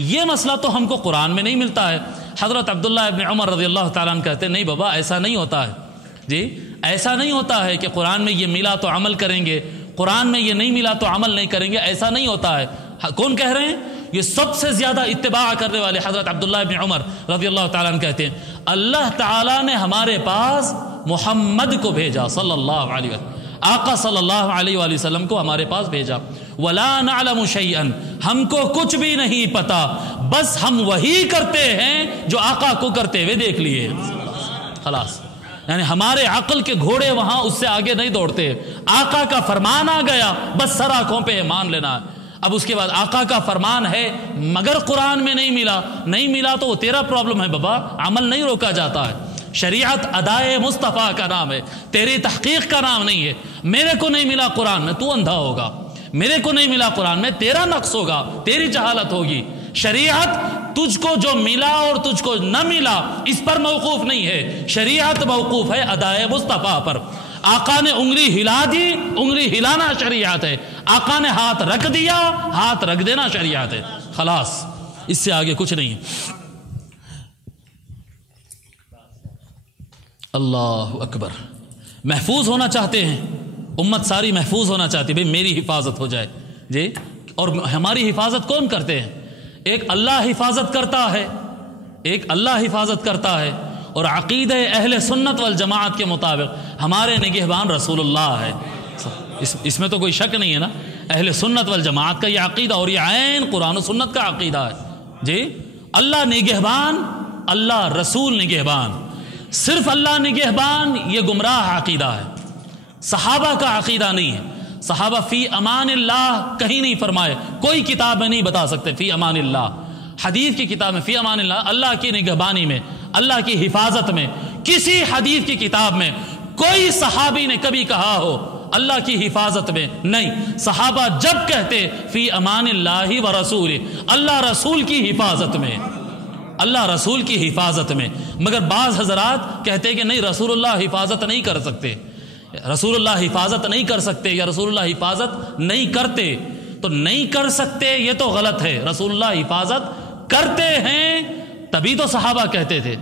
ये मसला तो हमको कुरान में नहीं मिलता है। हज़रत अब्दुल्लाह इब्न उमर रज़ियल्लाहु तआला अन्हु कहते नहीं बाबा, ऐसा नहीं होता है जी, ऐसा नहीं होता है कि कुरान में ये मिला तो अमल करेंगे, कुरान में ये नहीं मिला तो अमल नहीं करेंगे, ऐसा नहीं होता है। कौन कह रहे हैं? ये सबसे ज्यादा इत्तिबा करने वाले हज़रत अब्दुल्लाह इब्न उमर रज़ियल्लाहु तआला अन्हु कहते हैं, अल्लाह ताला ने हमारे पास मोहम्मद को भेजा सल्लल्लाहु अलैहि वसल्लम, आका सल्लल्लाहु अलैहि वसल्लम को हमारे पास भेजा, वला नअलमु शैअन, हमको कुछ भी नहीं पता, बस हम वही करते हैं जो आका को करते हुए देख लिए, खलास। यानी हमारे अक्ल के घोड़े वहां उससे आगे नहीं दौड़ते, आका का फरमान आ गया बस सर आंखों पे मान लेना है। अब उसके बाद आका का फरमान है मगर कुरान में नहीं मिला, नहीं मिला तो वो तेरा प्रॉब्लम है बाबा, अमल नहीं रोका जाता है। शरीयत अदाए मुस्तफ़ा का नाम है, तेरी तहकीक का नाम नहीं है। मेरे को नहीं मिला कुरान में, तू अंधा होगा। मेरे को नहीं मिला कुरान में, तेरा नक्स होगा, तेरी जहालत होगी। शरीयत तुझको जो मिला और तुझको न मिला इस पर मौकूफ नहीं है, शरीयत मौकूफ है अदाए मुस्तफ़ा पर। आका ने उंगली हिला दी, उंगली हिलाना शरीयत है। आका ने हाथ रख दिया, हाथ रख देना शरीयत है। खलास, इससे आगे कुछ नहीं है। अल्लाह अकबर। महफूज होना चाहते हैं, उम्मत सारी महफूज होना चाहती है, भाई मेरी हिफाजत हो जाए जी। और हमारी हिफाजत कौन करते हैं? एक अल्लाह हिफाजत करता है, एक अल्लाह हिफाजत करता है। और अक़ीदा अहले सुन्नत वल जमाअत के मुताबिक हमारे निगहबान रसूलुल्लाह है। इसमें तो कोई शक नहीं है ना। अहले सुन्नत वल जमाअत का ये अक़ीदा, और ये ऐन कुरान और सुन्नत का अक़ीदा है जी। अल्लाह निगहबान, अल्लाह रसूल निगहबान। सिर्फ अल्लाह निगहबान ये गुमराह अक़ीदा है, सहाबा का अक़ीदा नहीं है। सहाबा फ़ी अमानिल्लाह कहीं नहीं फरमाए, कोई किताब में नहीं बता सकते फ़ी अमानिल्लाह। हदीस की किताब में फ़ी अमानिल्लाह, अल्लाह की निगहबानी में, अल्लाह की हिफाजत में, किसी हदीस की किताब में कोई सहाबी ने कभी कहा हो अल्लाह की हिफाजत में नहीं। सहाबा जब कहते फ़ी अमानिल्लाहि व रसूल, अल्लाह रसूल की हिफाजत में, अल्लाह रसूल की हिफाजत में। मगर बाज़ हज़रात कहते कि नहीं रसूलुल्लाह हिफाजत नहीं कर सकते, रसूलुल्लाह हिफाजत नहीं कर सकते, या रसूलुल्लाह हिफाजत नहीं करते। तो नहीं कर सकते ये तो गलत है, रसूलुल्लाह हिफाजत करते हैं तभी तो सहाबा कहते थे।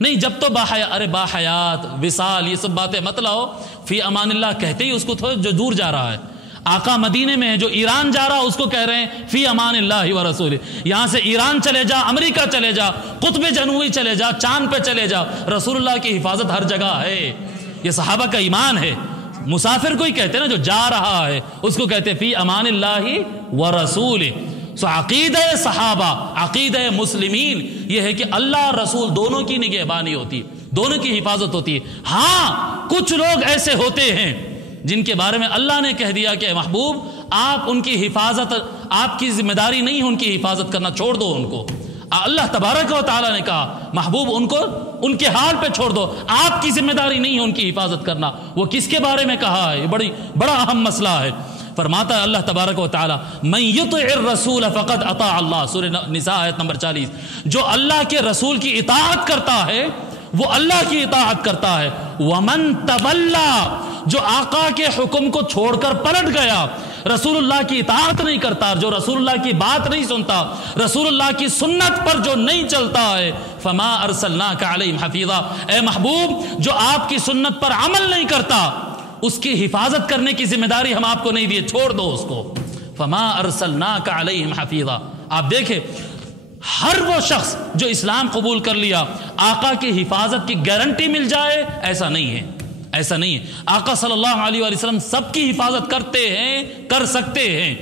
नहीं, जब तो अरे बाहयात विसाल ये सब बातें मत लाओ, फ़ी अमानिल्लाह कहते ही उसको थोड़ा जो दूर जा रहा है। आका मदीने में है, जो ईरान जा रहा है उसको कह रहे हैं फ़ी अमानिल्लाहि व रसूल। यहाँ से ईरान चले जा, अमेरिका चले जा, कुतुब जनूबी चले जा, चांद पे चले जा, रसूलुल्लाह की हिफाजत हर जगह है। ये सहाबा का ईमान है। मुसाफिर को ही कहते हैं ना, जो जा रहा है उसको कहते हैं फ़ी अमानिल्लाहि व रसूल। सो अक़ीदा सहाबा, अक़ीदा मुस्लिमीन ये है कि अल्लाह रसूल दोनों की निगहबानी होती है, दोनों की हिफाजत होती है। हाँ, कुछ लोग ऐसे होते हैं जिनके बारे में अल्लाह ने कह दिया कि महबूब आप उनकी हिफाजत, आपकी जिम्मेदारी नहीं है उनकी हिफाजत करना, छोड़ दो उनको। अल्लाह तबारक व तआला ने कहा महबूब उनको उनके हाल पे छोड़ दो, आपकी जिम्मेदारी नहीं है उनकी हिफाजत करना। वो किसके बारे में कहा है? बड़ा अहम मसला है। फरमाता है अल्लाह तबारक व तआला मन युतिइर रसूल फ़क़द अता अल्लाह, सूरह निसा आयत नंबर 40। जो अल्लाह के रसूल की इताअत करता है वो अल्लाह की इताअत करता है। वमन तवल्ला, जो आका के हुक्म को छोड़कर पलट गया, रसूलुल्लाह की इताअत नहीं करता, जो रसूलुल्लाह की बात नहीं सुनता, रसूलुल्लाह की सुन्नत पर जो नहीं चलता है, फमा अरसलनाका अलैहिम हफीज़ा, ए महबूब जो आपकी सुन्नत पर अमल नहीं करता उसकी हिफाजत करने की जिम्मेदारी हम आपको नहीं दिए, छोड़ दो उसको। फमा अरसलनाका अलैहिम हफीज़ा। आप देखें, हर वो शख्स जो इस्लाम कबूल कर लिया, आका की हिफाजत की गारंटी मिल जाए, ऐसा नहीं है, ऐसा नहीं है। आका सल्लल्लाहु अलैहि वसल्लम सबकी हिफाजत करते हैं, कर सकते हैं।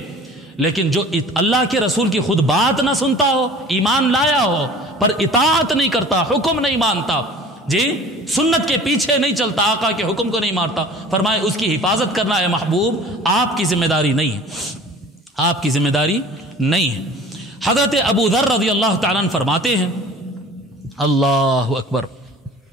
लेकिन जो अल्लाह के रसूल की खुद बात ना सुनता हो, ईमान लाया हो पर इताअत नहीं करता, हुक्म नहीं मानता जी, सुन्नत के पीछे नहीं चलता, आका के हुक्म को नहीं मारता, फरमाए उसकी हिफाजत करना है महबूब आपकी जिम्मेदारी नहीं है, आपकी जिम्मेदारी नहीं है। हज़रत अबू ज़र रज़ियल्लाहु तआला अन्हु फरमाते हैं, अल्लाहु अकबर,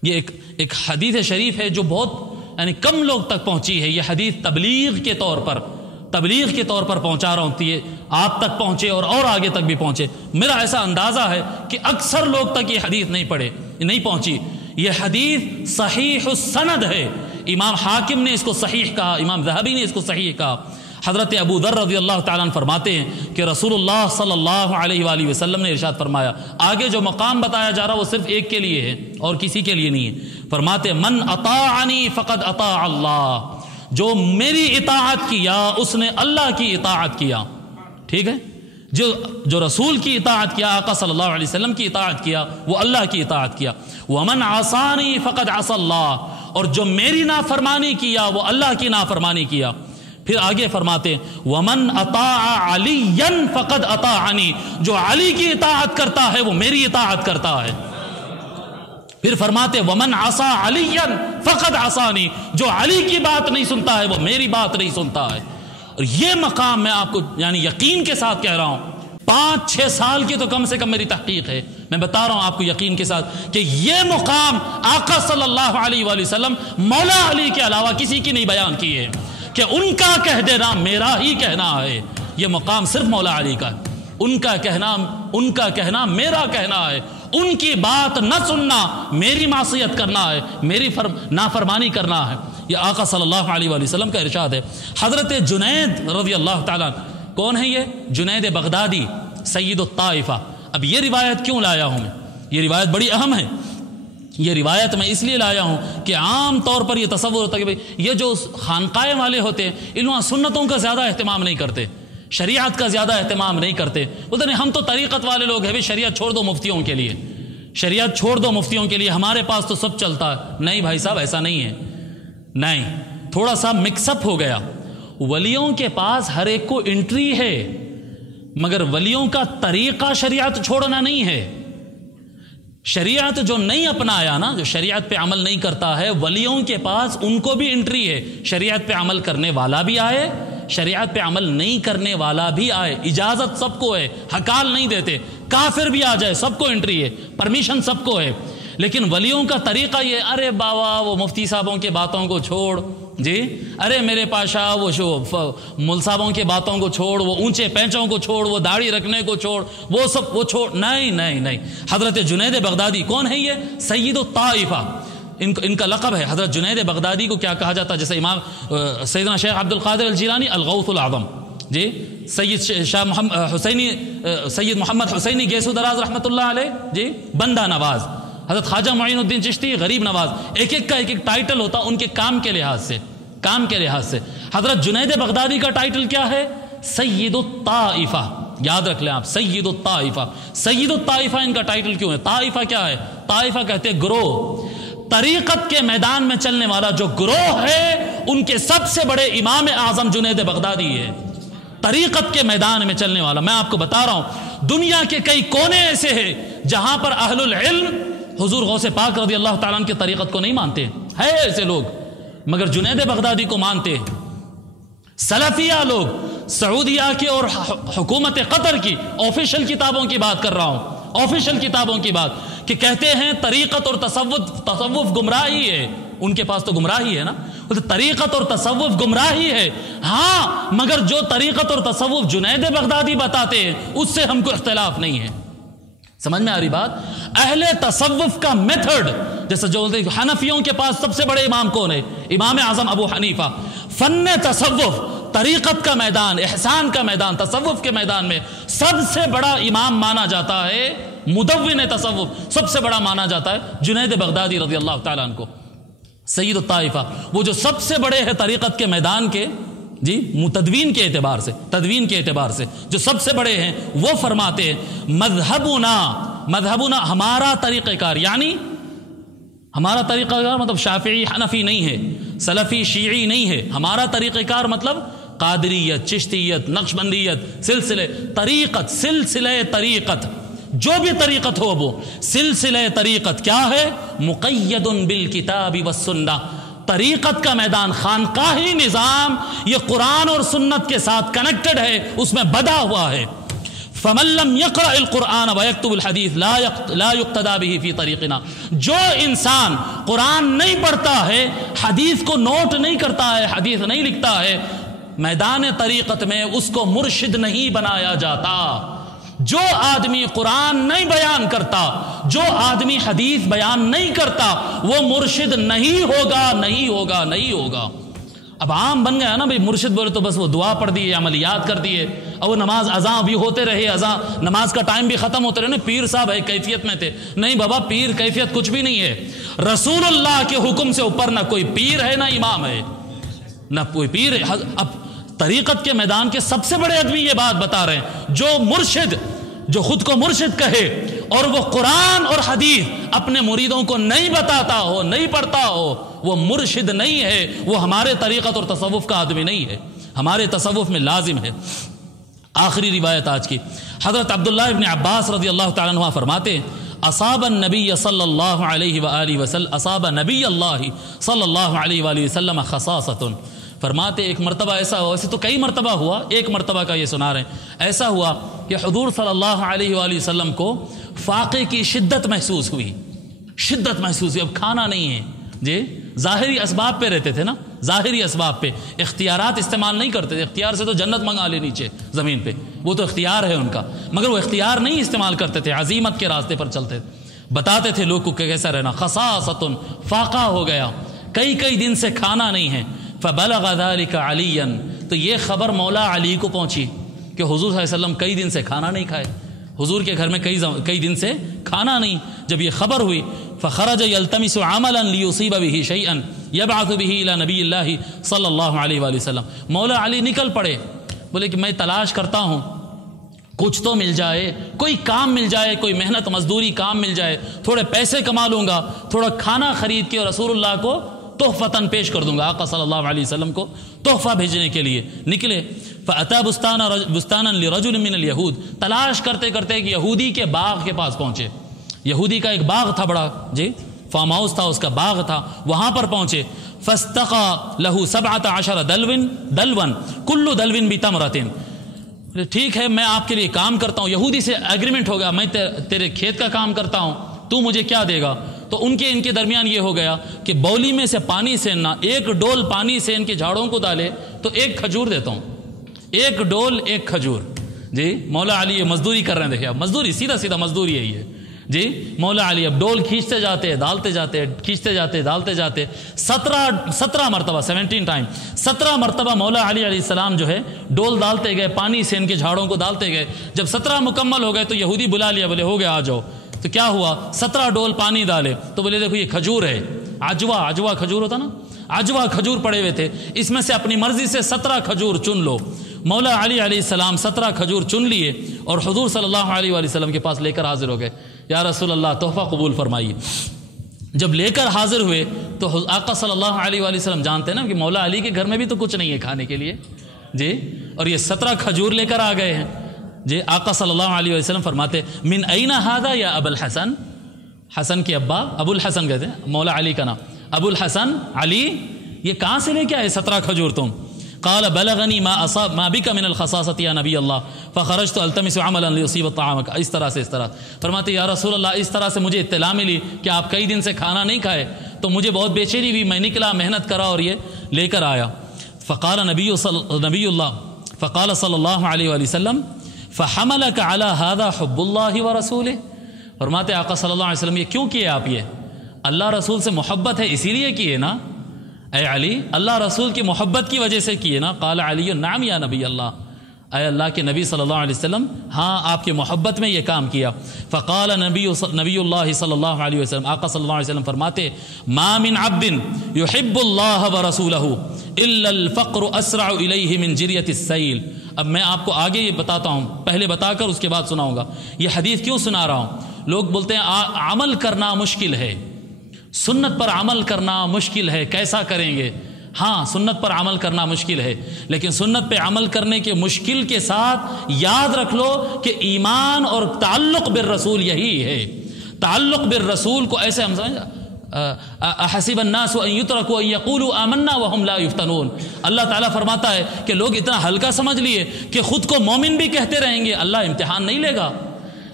ये एक हदीस शरीफ है जो बहुत यानी कम लोग तक पहुंची है। ये हदीस तबलीग के तौर पर पहुंचा रहा होती है, आप तक पहुंचे और आगे तक भी पहुंचे। मेरा ऐसा अंदाजा है कि अक्सर लोग तक ये हदीस नहीं पहुंची। ये हदीस सहीह सनद है। इमाम हाकिम ने इसको सहीह कहा, इमाम ज़हबी ने इसको सहीह कहा। हज़रत अबू ज़र रज़ियल्लाहु तआला अन्हु फरमाते हैं कि रसूलुल्लाह सल्लल्लाहु अलैहि वसल्लम ने इरशाद फरमाया, आगे जो मकाम बताया जा रहा वो सिर्फ एक के लिए है और किसी के लिए नहीं है। फरमाते मन अताअनी फ़क़द अता अल्लाह, जो मेरी इताअत किया उसने अल्लाह की इताअत किया। ठीक है, जो रसूल की इताअत किया, आका सल्लल्लाहु अलैहि वसल्लम की इताअत किया, वो अल्लाह की इताअत किया। वमन आसानी फ़क़द असल्लाह, और जो मेरी नाफरमानी किया वो अल्लाह की नाफरमानी किया। फिर आगे फरमाते वमन अताअ अलीयन फ़क़द अताअनी, जो अली की इताअत करता है वो मेरी इताअत करता है। फिर फरमाते वमन आसा अलीयन फ़क़द आसानी, जो अली की बात नहीं सुनता है वो मेरी बात नहीं सुनता है। और ये मकाम मैं आपको यानी यकीन के साथ कह रहा हूं, 5-6 साल की तो कम से कम मेरी तहकीक है। मैं बता रहा हूं आपको यकीन के साथ कि ये मुकाम आका सल्लल्लाहु अलैहि वसल्लम मौला अली के अलावा किसी की नहीं बयान की है कि उनका कह देना मेरा ही कहना है। ये मुकाम सिर्फ मौला अली का है। उनका कहना मेरा कहना है। उनकी बात न सुनना मेरी मासियत करना है, मेरी नाफरमानी करना है। ये आका सल्लल्लाहु अलैहि वसल्लम का इरशाद है। हजरत जुनैद रज़ी अल्लाह ताला, कौन है ये? जुनैद बगदादी सय्यदुत ताइफा। अब ये रिवायत क्यों लाया हूं मैं? ये रिवायत बड़ी अहम है। ये रिवायत मैं इसलिए लाया हूं कि आम तौर पर यह तसव्वुर होता है कि भाई ये जो खानकाए वाले होते हैं इल्म सुन्नतों का ज़्यादा एहतमाम नहीं करते, शरीयत का ज़्यादा एहतमाम नहीं करते। बोलते नहीं हम तो तरीक़त वाले लोग हैं, भाई शरीयत छोड़ दो मुफ्तियों के लिए, शरीयत छोड़ दो मुफ्तियों के लिए, हमारे पास तो सब चलता है। नहीं भाई साहब, ऐसा नहीं है। नहीं, थोड़ा सा मिक्सअप हो गया। वलियों के पास हर एक को एंट्री है, मगर वलियों का तरीक़ा शरीयत छोड़ना नहीं है। शरीयत जो नहीं अपनाया ना, जो शरीयत पे अमल नहीं करता है, वलियों के पास उनको भी एंट्री है। शरीयत पे अमल करने वाला भी आए, शरीयत पे अमल नहीं करने वाला भी आए, इजाजत सबको है, हकाल नहीं देते। काफिर भी आ जाए सबको एंट्री है, परमिशन सबको है। लेकिन वलियों का तरीका ये, अरे बाबा वो मुफ्ती साहबों के बातों को छोड़ जी, अरे मेरे पाशा वो मुल साहबों के बातों को छोड़, वो ऊंचे पैंचों को छोड़, वो दाढ़ी रखने को छोड़, वो सब वो छोड़। नहीं नहीं नहीं, हजरत जुनैद बगदादी कौन है? ये सय्यदुत ताइफा इनका लक़ब है। हजरत जुनैद बगदादी को क्या कहा जाता है? जैसे इमाम सैयदना शेख अब्दुल क़ादिर अल जीलानी अल गौसुल आज़म जी, सैयद शाह सैयद मोहम्मद हुसैनी गैसु दराज रहमतुल्लाह अलैह जी, बंदा नवाज, हजरत ख्वाजा मुईनुद्दीन चिश्ती गरीब नवाज, एक एक का एक एक टाइटल होता उनके काम के लिहाज से, काम के लिहाज से। हजरत जुनैद बगदादी का टाइटल क्या है? सय्यदुत ताइफा। याद रख लें आप, सय्यदुत ताइफा। सय्यदुत ताइफा इनका टाइटल क्यों है? ताइफा क्या है? ताइफा कहते हैं ग्रोह। तरीक़त के मैदान में चलने वाला जो ग्रोह है, उनके सबसे बड़े इमाम आज़म जुनैद बगदादी है। तरीक़त के मैदान में चलने वाला। मैं आपको बता रहा हूं, दुनिया के कई कोने ऐसे हैं जहां पर अहलुल इल्म हुजूर गौसे पाक रज़ी अल्लाह ताला के तरीक़त को नहीं मानते हैं, ऐसे लोग, मगर जुनैद बगदादी को मानते हैं। सलफिया लोग सऊदिया की और हुकूमत कतर की ऑफिशियल किताबों की बात कर रहा हूं, ऑफिशियल किताबों की बात, कि कहते हैं तरीक़त और तसव्वुफ गुमराही है। उनके पास तो गुमराही है ना, तो तरीक़त और तसव्वुफ गुमराही है। हाँ, मगर जो तरीक़त और तसव्वुफ जुनैद बगदादी बताते हैं उससे हमको इख्तिलाफ नहीं है। समझ में आ रही बात? अहले तसव्वुफ का मेथड, जैसे जो हनफियों के पास सबसे बड़े इमाम कौन है? इमाम आज़म अबू हनीफा। फन्ने तसव्वुफ, तरीक़त का मैदान, एहसान का मैदान, तसव्वुफ के मैदान में सबसे बड़ा इमाम माना जाता है, मुदव्विन तसव्वुफ सबसे बड़ा माना जाता है जुनैद बगदादी रज़ी अल्लाह ताला अन्हु को, सय्यदुत ताइफा। वो जो सबसे बड़े हैं तरीक़त के मैदान के जी, तदवीन के एतबार से, तदवीन के एतबार से जो सबसे बड़े हैं, वो फरमाते हैं मज़हबुना, मज़हबुना हमारा तरीक़ेकार, यानी हमारा तरीक़ेकार मतलब शाफ़िई हनफी नहीं है, सलफ़ी शीई नहीं है। हमारा तरीक़ेकार मतलब क़ादरियत, चिश्तियत, नक्शबंदियत, सिलसिले तरीक़त, सिलसिले तरीक़त, जो भी तरीक़त हो वो सिलसिले तरीक़त क्या है? मुक़य्यदुन बिल किताबि वस सुन्नह। तरीक़त का मैदान, खानकाही निज़ाम, ये कुरान और सुन्नत के साथ कनेक्टेड है, उसमें बधा हुआ है। फ़मल्लम यक़रअल क़ुरआन व यक्तुबुल हदीस ला युक़्तदा बिही फ़ी तरीक़िना। जो इंसान कुरान नहीं पढ़ता है, हदीस को नोट नहीं करता है, हदीस नहीं लिखता है, मैदान तरीक़त में उसको मुर्शिद नहीं बनाया जाता। जो आदमी कुरान नहीं बयान करता, जो आदमी हदीस बयान नहीं करता, वो मुर्शिद नहीं होगा, नहीं होगा, नहीं होगा। अब आम बन गया ना भाई, मुर्शिद बोले तो बस वो दुआ पढ़ दिए, अमलियात कर दिए, और वो नमाज अज़ां भी होते रहे, अज़ां नमाज का टाइम भी ख़त्म होते रहे ना, पीर साहब है कैफियत में थे। नहीं बाबा, पीर कैफियत कुछ भी नहीं है। रसूलुल्लाह के हुक्म से ऊपर ना कोई पीर है, ना इमाम है, ना कोई पीर है। अब तरीक़त के मैदान के सबसे बड़े आदमी ये बात बता रहे हैं, जो मुर्शिद, जो खुद को मुर्शिद कहे और वो कुरान और हदीस अपने मुरीदों को नहीं बताता हो, नहीं पढ़ता हो, वो मुर्शिद नहीं है, वो हमारे तरीक़त और तसव्वुफ का आदमी नहीं है, हमारे तसव्वुफ में लाजिम है। आखिरी रिवायत आज की, हज़रत अब्दुल्लाह इब्न अब्बास रज़ी अल्लाह तआला अन्हुमा फरमाते हैं, असाबन नबी सल्लल्लाहु अलैहि व आलिहि वसल्लम, असाबा नबी अल्लाह सल्लल्लाहु अलैहि व आलिहि वसल्लम खसासतुन। फरमाते एक मरतबा ऐसा हुआ, वैसे तो कई मरतबा हुआ, एक मरतबा का ये सुना रहे हैं, ऐसा हुआ कि हुजूर सल्लल्लाहु अलैहि वसल्लम को फाक़े की शिद्दत महसूस हुई, शिद्दत महसूस हुई। अब खाना नहीं है जी, ज़ाहिरी असबाब पे रहते थे ना, ज़ाहिरी असबाब पे, इख्तियारात इस्तेमाल नहीं करते थे। इख्तियार से तो जन्नत मंगा ले नीचे ज़मीन पे, वो तो इख्तियार है उनका, मगर वो इख्तियार नहीं इस्तेमाल करते थे, अज़ीमत के रास्ते पर चलते थे। बताते थे लोग को कैसा रहना, खसासतुन, फाका हो गया, कई कई दिन से खाना नहीं है। फ़बलग़ ज़ालिका अलीयन, तो ये खबर मौला अली को पहुंची कि हुजूर सल्लल्लाहु अलैहि वसल्लम कई दिन से खाना नहीं खाए, हुजूर के घर में कई दिन से खाना नहीं। जब ये खबर हुई, फ़ख़रज यल्तमिसु अमलन लियुसीब बिही शैअन यबअथु बिही इला नबिय्यिल्लाहि सल्लल्लाहु अलैहि वसल्लम। मौला अली निकल पड़े, बोले कि मैं तलाश करता हूँ कुछ तो मिल जाए, कोई काम मिल जाए, कोई मेहनत मजदूरी काम मिल जाए, थोड़े पैसे कमा लूँगा, थोड़ा खाना खरीद के रसूलुल्लाह को तोहफ़तन पेश कर दूँगा, आका सल्लल्लाहु अलैहि वसल्लम को तोहफ़ा भेजने के लिए निकले। फ़अता बुस्तानन लिरजुलिन मिनल यहूद, तलाश करते करते एक यहूदी के बाग के पास पहुँचे। यहूदी का एक बाग था बड़ा जी, फार्म हाउस था, उसका बाग था, वहाँ पर पहुँचे। फ़स्तक़ा लहू 17 दलवन कुल्लु दलविन बितमरतिन, ठीक है मैं आपके लिए काम करता हूँ, यहूदी से एग्रीमेंट हो गया, मैं तेरे खेत का काम करता हूँ, तू मुझे क्या देगा। तो इनके दरमियान ये हो गया कि बौली में से पानी से ना, एक डोल पानी से इनके झाड़ों को डाले तो एक खजूर देता हूँ, एक डोल एक खजूर जी। मौला अली ये मजदूरी कर रहे हैं, देखिए मजदूरी, सीधा सीधा मजदूरी है ये जी। मौला अली अब डोल खींचते जाते डालते जाते, खींचते जाते डालते जाते, 17 मरतबा 17 टाइम 17 मरतबा मौला अली अलैहिस्सलाम जो है डोल डालते गए, पानी से इनके झाड़ों को डालते गए। जब 17 मुकम्मल हो गए तो यहूदी बुला लिया, बोले हो गया आ जाओ। तो क्या हुआ, 17 डोल पानी डाले तो बोले देखो ये खजूर है, आजवा खजूर होता ना, आजवा खजूर पड़े हुए थे, इसमें से अपनी मर्जी से 17 खजूर चुन लो। मौला अली अलैहिस्सलाम 17 खजूर चुन लिए और हुजूर सल्लल्लाहु अलैहि वसल्लम के पास लेकर हाजिर हो गए। या रसूल अल्लाह तोहफ़ा कबूल फरमाइए। जब लेकर हाजिर हुए तो आका सल्लल्लाहु अलैहि वसल्लम जानते हैं ना कि मौला अली के घर में भी तो कुछ नहीं है खाने के लिए जी, और ये 17 खजूर लेकर आ गए हैं जी। आका सल्लल्लाहु अलैहि वसल्लम फरमाते मिन ऐना हादा या अबुल हसन, हसन के अब्बा अबुल हसन कहते हैं, मौला अली का नाम अबुल हसन, अली ये कहाँ से लेके आए 17 खजूर तुम। क़ाल बलगनी मा बिका मिनल खसासति या नबी अल्लाह फ़ख़रजतु अल्तमिसु अमलन लियुसीब ताअमक। इस तरह से फरमाते या रसूल अल्लाह, इस तरह से मुझे इत्तला मिली कि आप कई दिन से खाना नहीं खाए, तो मुझे बहुत बेचैनी हुई, मैं निकला, मेहनत करा और ये लेकर आया। फ़क़ाल सल्लल्लाहु अलैहि वसल्लम फ़हमलक अला हादा हुब्बुल्लाहि व रसूलिहि। फरमाते आका सल्लल्लाहु अलैहि वसल्लम ये क्यों किए आप, ये अल्लाह रसूल से मोहब्बत है इसीलिए किए ना, ऐ अली अल्लाह रसूल की मोहब्बत की वजह से किए ना। क़ाल अली नाम या नबी अल्लाह, ऐ अल्लाह के नबी सल्लल्लाहु अलैहि वसल्लम हाँ आपके मोहब्बत में ये काम किया। फ़क़ाल नबीयुल्लाह सल्लल्लाहु अलैहि वसल्लम, आका सल्लल्लाहु अलैहि वसल्लम फरमाते मा मिन अब्दिन युहिब्बुल्लाह व रसूलहु इल्लल फ़क़्रु अस्रअ इलैहि मिन जिरयतिस सैल। अब मैं आपको आगे ये बताता हूँ, पहले बताकर उसके बाद सुनाऊँगा। ये हदीस क्यों सुना रहा हूँ, लोग बोलते हैं अमल करना मुश्किल है, सुन्नत पर अमल करना मुश्किल है, कैसा करेंगे। हाँ सुन्नत पर अमल करना मुश्किल है, लेकिन सुन्नत पे अमल करने के मुश्किल के साथ याद रख लो कि ईमान और ताल्लुक़ बिर रसूल यही है। ताल्लुक़ बिर रसूल को ऐसे हम समझ अहसिब अन्नास अन युतरकू अन यक़ूलू आमन्ना व हुम ला युफ्तनून। अल्लाह ताला फरमाता है कि लोग इतना हल्का समझ लिए कि खुद को मोमिन भी कहते रहेंगे, अल्लाह इम्तिहान नहीं लेगा।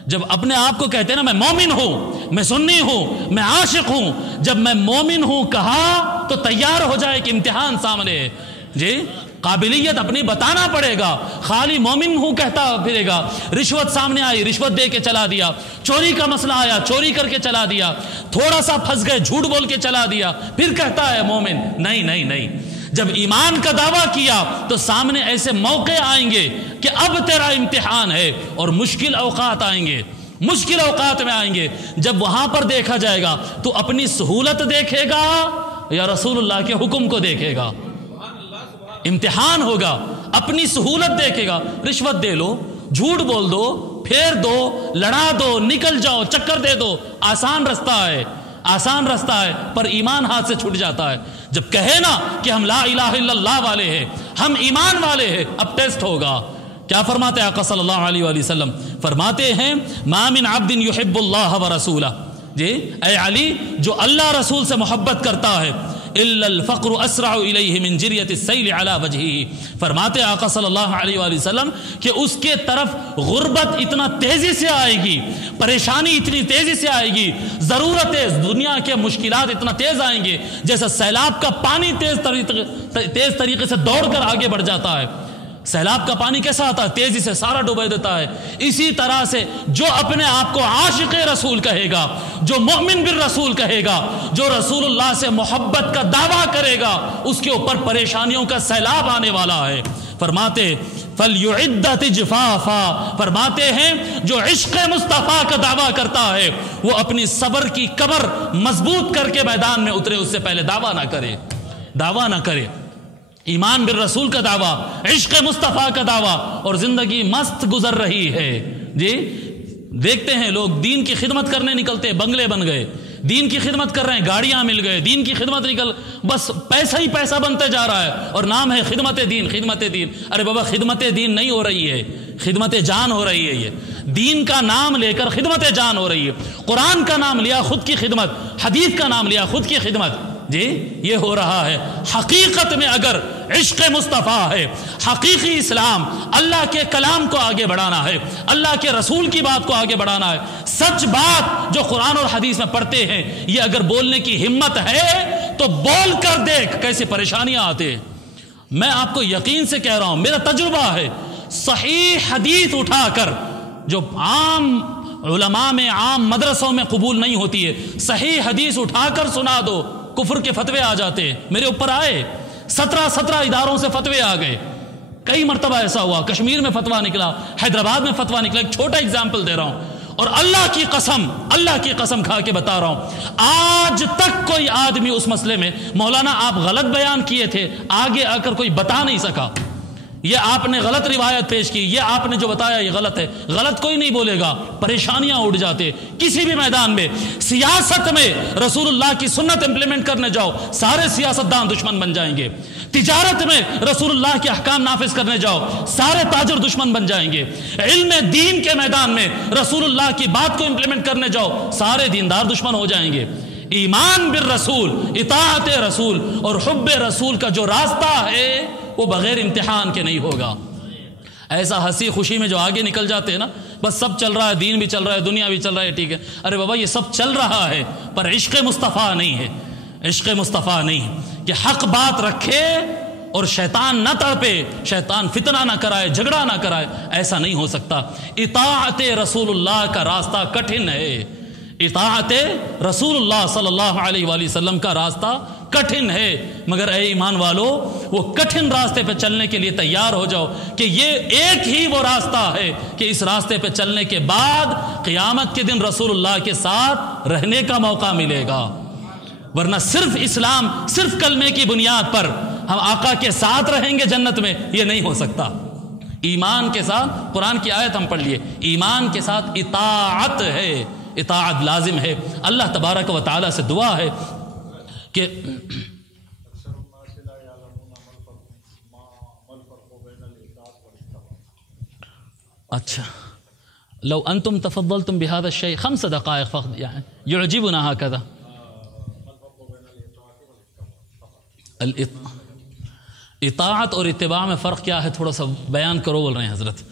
जब अपने आप को कहते हैं ना मैं मोमिन हूँ, मैं सुन्नी हूँ, मैं आशिक हूँ, जब मैं मोमिन हूँ कहा तो तैयार हो जाए कि इम्तिहान सामने है जी, काबिलियत अपनी बताना पड़ेगा। खाली मोमिन हूँ कहता फिरेगा, रिश्वत सामने आई रिश्वत दे के चला दिया, चोरी का मसला आया चोरी करके चला दिया, थोड़ा सा फंस गए झूठ बोल के चला दिया, फिर कहता है मोमिन। नहीं नहीं नहीं, जब ईमान का दावा किया तो सामने ऐसे मौके आएंगे कि अब तेरा इम्तिहान है, और मुश्किल औकात आएंगे, मुश्किल औकात में आएंगे। जब वहां पर देखा जाएगा तो अपनी सहूलत देखेगा या रसूलुल्लाह के हुक्म को देखेगा। इम्तिहान होगा, अपनी सहूलत देखेगा, रिश्वत दे लो, झूठ बोल दो, फेर दो, लड़ा दो, निकल जाओ, चक्कर दे दो, आसान रास्ता है, आसान रास्ता है, पर ईमान हाथ से छूट जाता है। जब कहे ना कि हम ला इलाहा इल्लल्लाह वाले हैं, हम ईमान वाले हैं, अब टेस्ट होगा। क्या फरमाते हैं आका सल्लल्लाहु अलैहि वसल्लम, फरमाते हैं मा मिन अब्दिन युहिब्बुल्लाह व रसूलह जी, ऐ अली जो अल्लाह रसूल से मोहब्बत करता है, इल्लल फ़क़्रु अस्रअ इलैहि मिन जिरयति सैल अला वजहिही। फरमाते आका सल्लल्लाहु अलैहि वसल्लम कि उसके तरफ गुर्बत इतना तेजी से आएगी, परेशानी इतनी तेजी से आएगी, ज़रूरतें दुनिया के मुश्किलात इतना तेज आएंगे जैसे सैलाब का पानी तेज तरीके से दौड़कर आगे बढ़ जाता है। सैलाब का पानी कैसा आता है? तेजी से सारा डुबा देता है। इसी तरह से जो अपने आप को आशिक़ रसूल कहेगा, जो मोमिन बिर रसूल कहेगा, जो रसूलुल्लाह से मोहब्बत का दावा करेगा, उसके ऊपर परेशानियों का सैलाब आने वाला है। फरमाते फलयुइद्द तिजफाफा, फरमाते हैं जो इश्क़ मुस्तफ़ा का दावा करता है वो अपनी सब्र की कमर मजबूत करके मैदान में उतरे, उससे पहले दावा ना करे। ईमान बिर रसूल का दावा, इश्क़ मुस्तफ़ा का दावा, और जिंदगी मस्त गुजर रही है जी। देखते हैं लोग दीन की खिदमत करने निकलते, बंगले बन गए, दीन की खिदमत कर रहे हैं, गाड़ियां मिल गए, दीन की खिदमत निकल, बस पैसा ही पैसा बनते जा रहा है और नाम है खिदमत दीन, खिदमत दीन। अरे बाबा, खिदमत दीन नहीं हो रही है, खिदमत जान हो रही है। ये दीन का नाम लेकर खिदमत जान हो रही है। कुरान का नाम लिया, खुद की खिदमत, हदीस का नाम लिया, खुद की खिदमत जी, ये हो रहा है। हकीकत में अगर इश्क़ मुस्तफ़ा है, हकीकी इस्लाम, अल्लाह के कलाम को आगे बढ़ाना है, अल्लाह के रसूल की बात को आगे बढ़ाना है, सच बात जो कुरान और हदीस में पढ़ते हैं, ये अगर बोलने की हिम्मत है तो बोल कर देख कैसे परेशानियां आते हैं। मैं आपको यकीन से कह रहा हूं, मेरा तजुर्बा है, सही हदीस उठाकर जो आम उलमा में, आम मदरसों में कबूल नहीं होती है, सही हदीस उठाकर सुना दो, कुफर के फतवे आ जाते हैं। मेरे ऊपर आए 17 इदारों से फतवे आ गए, कई मरतबा ऐसा हुआ। कश्मीर में फतवा निकला, हैदराबाद में फतवा निकला। एक छोटा एग्जाम्पल दे रहा हूं और अल्लाह की कसम खा के बता रहा हूं, आज तक कोई आदमी उस मसले में, मौलाना आप गलत बयान किए थे, आगे आकर कोई बता नहीं सका, ये आपने गलत रिवायत पेश की, ये आपने जो बताया ये गलत है। गलत कोई नहीं बोलेगा, परेशानियां उठ जाते। किसी भी मैदान में, सियासत में रसूलुल्लाह की सुन्नत इंप्लीमेंट करने जाओ, सारे सियासतदान दुश्मन बन जाएंगे। तिजारत में रसूलुल्लाह के अहकाम नाफिज करने जाओ, सारे ताजर दुश्मन बन जाएंगे। इल्म दीन के मैदान में रसूलुल्लाह की बात को इंप्लीमेंट करने जाओ, सारे दीनदार दुश्मन हो जाएंगे। ईमान बिर रसूल, इताअत रसूल और हुब्बे रसूल का जो रास्ता है वो बगैर इम्तिहान के नहीं होगा। ऐसा हंसी खुशी में जो आगे निकल जाते हैं ना, बस सब चल रहा है, दीन भी चल रहा है, दुनिया भी चल रहा है, ठीक है। अरे बाबा, ये सब चल रहा है पर इश्क़ मुस्तफ़ा नहीं है, इश्क़ मुस्तफ़ा नहीं है कि हक बात रखे और शैतान न तड़पे, शैतान फितना ना कराए, झगड़ा ना कराए, ऐसा नहीं हो सकता। इताअत रसूलुल्लाह का रास्ता कठिन है, इताअत रसूलुल्लाह सल्लल्लाहु अलैहि वसल्लम का रास्ता कठिन है, मगर ए ईमान वालों, वो कठिन रास्ते पे चलने के लिए तैयार हो जाओ कि ये एक ही वो रास्ता है कि इस रास्ते पे चलने के बाद क़यामत के दिन रसूलुल्लाह के साथ रहने का मौका मिलेगा। वरना सिर्फ इस्लाम, सिर्फ कलमे की बुनियाद पर हम आका के साथ रहेंगे जन्नत में, ये नहीं हो सकता। ईमान के साथ, कुरान की आयत हम पढ़ लिए, ईमान के साथ इताअत है, इताअत लाजिम है। अल्लाह तबारक व तआला से दुआ है कि अच्छा, लो अंतुम तफद्दलतुम बिहादा शै 5 दक़ाइक़ फ़क़त युअजिबुना हकज़ा। इताअत और इत्तिबा में फ़र्क क्या है, थोड़ा सा बयान करो, बोल रहे हैं हज़रत।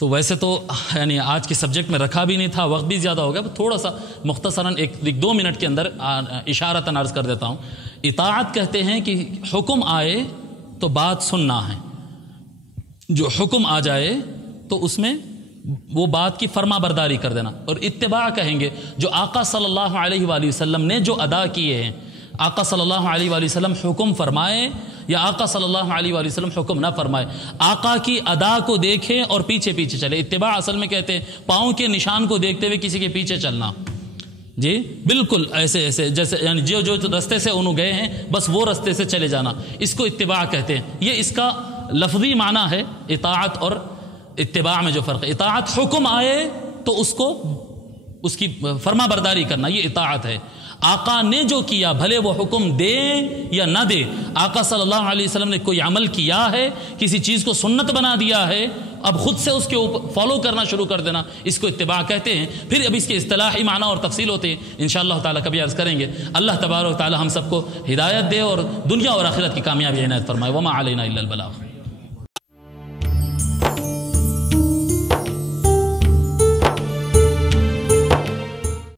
तो वैसे तो यानी आज के सब्जेक्ट में रखा भी नहीं था, वक्त भी ज़्यादा हो गया, थोड़ा सा मुख्तसरन 1-2 मिनट के अंदर इशारतन अर्ज़ कर देता हूँ। इताअत कहते हैं कि हुक्म आए तो बात सुनना है, जो हुक्म आ जाए तो उसमें वो बात की फर्मा बरदारी कर देना। और इत्तिबा कहेंगे जो आका सल्लल्लाहु अलैहि वसल्लम ने जो अदा किए हैं, आका सल्लल्लाहु अलैहि वसल्लम हुक्म फरमाए या आका सल्लल्लाहु अलैहि वसल्लम हुक्म ना फरमाए, आका की अदा को देखें और पीछे पीछे चले। इत्तिबा असल में कहते हैं पाँव के निशान को देखते हुए किसी के पीछे चलना जी, बिल्कुल ऐसे ऐसे जैसे यानी जो जो रास्ते से उन्होंने गए हैं बस वो रास्ते से चले जाना, इसको इत्तिबा कहते हैं। ये इसका लफ्ज़ी माना है इताअत और इत्तिबा में जो फ़र्क है। इताअत हुक्म आए तो उसको उसकी फरमा बरदारी करना, ये इताअत है। आका ने जो किया, भले वो हुक्म दे या ना दे, आका सल्लल्लाहु अलैहि वसल्लम ने कोई अमल किया है, किसी चीज़ को सुन्नत बना दिया है, अब खुद से उसके ऊपर फॉलो करना शुरू कर देना, इसको इत्तिबा कहते हैं। फिर अब इसके इस्तिलाही माना और तफसील होते हैं, इंशाअल्लाह ताला कभी अर्ज़ करेंगे। अल्लाह तबारक व तआला हम सबको हिदायत दे और दुनिया और आखिरत की कामयाबी इनायत फरमाए। वमा अलैना इल्लल बलाग।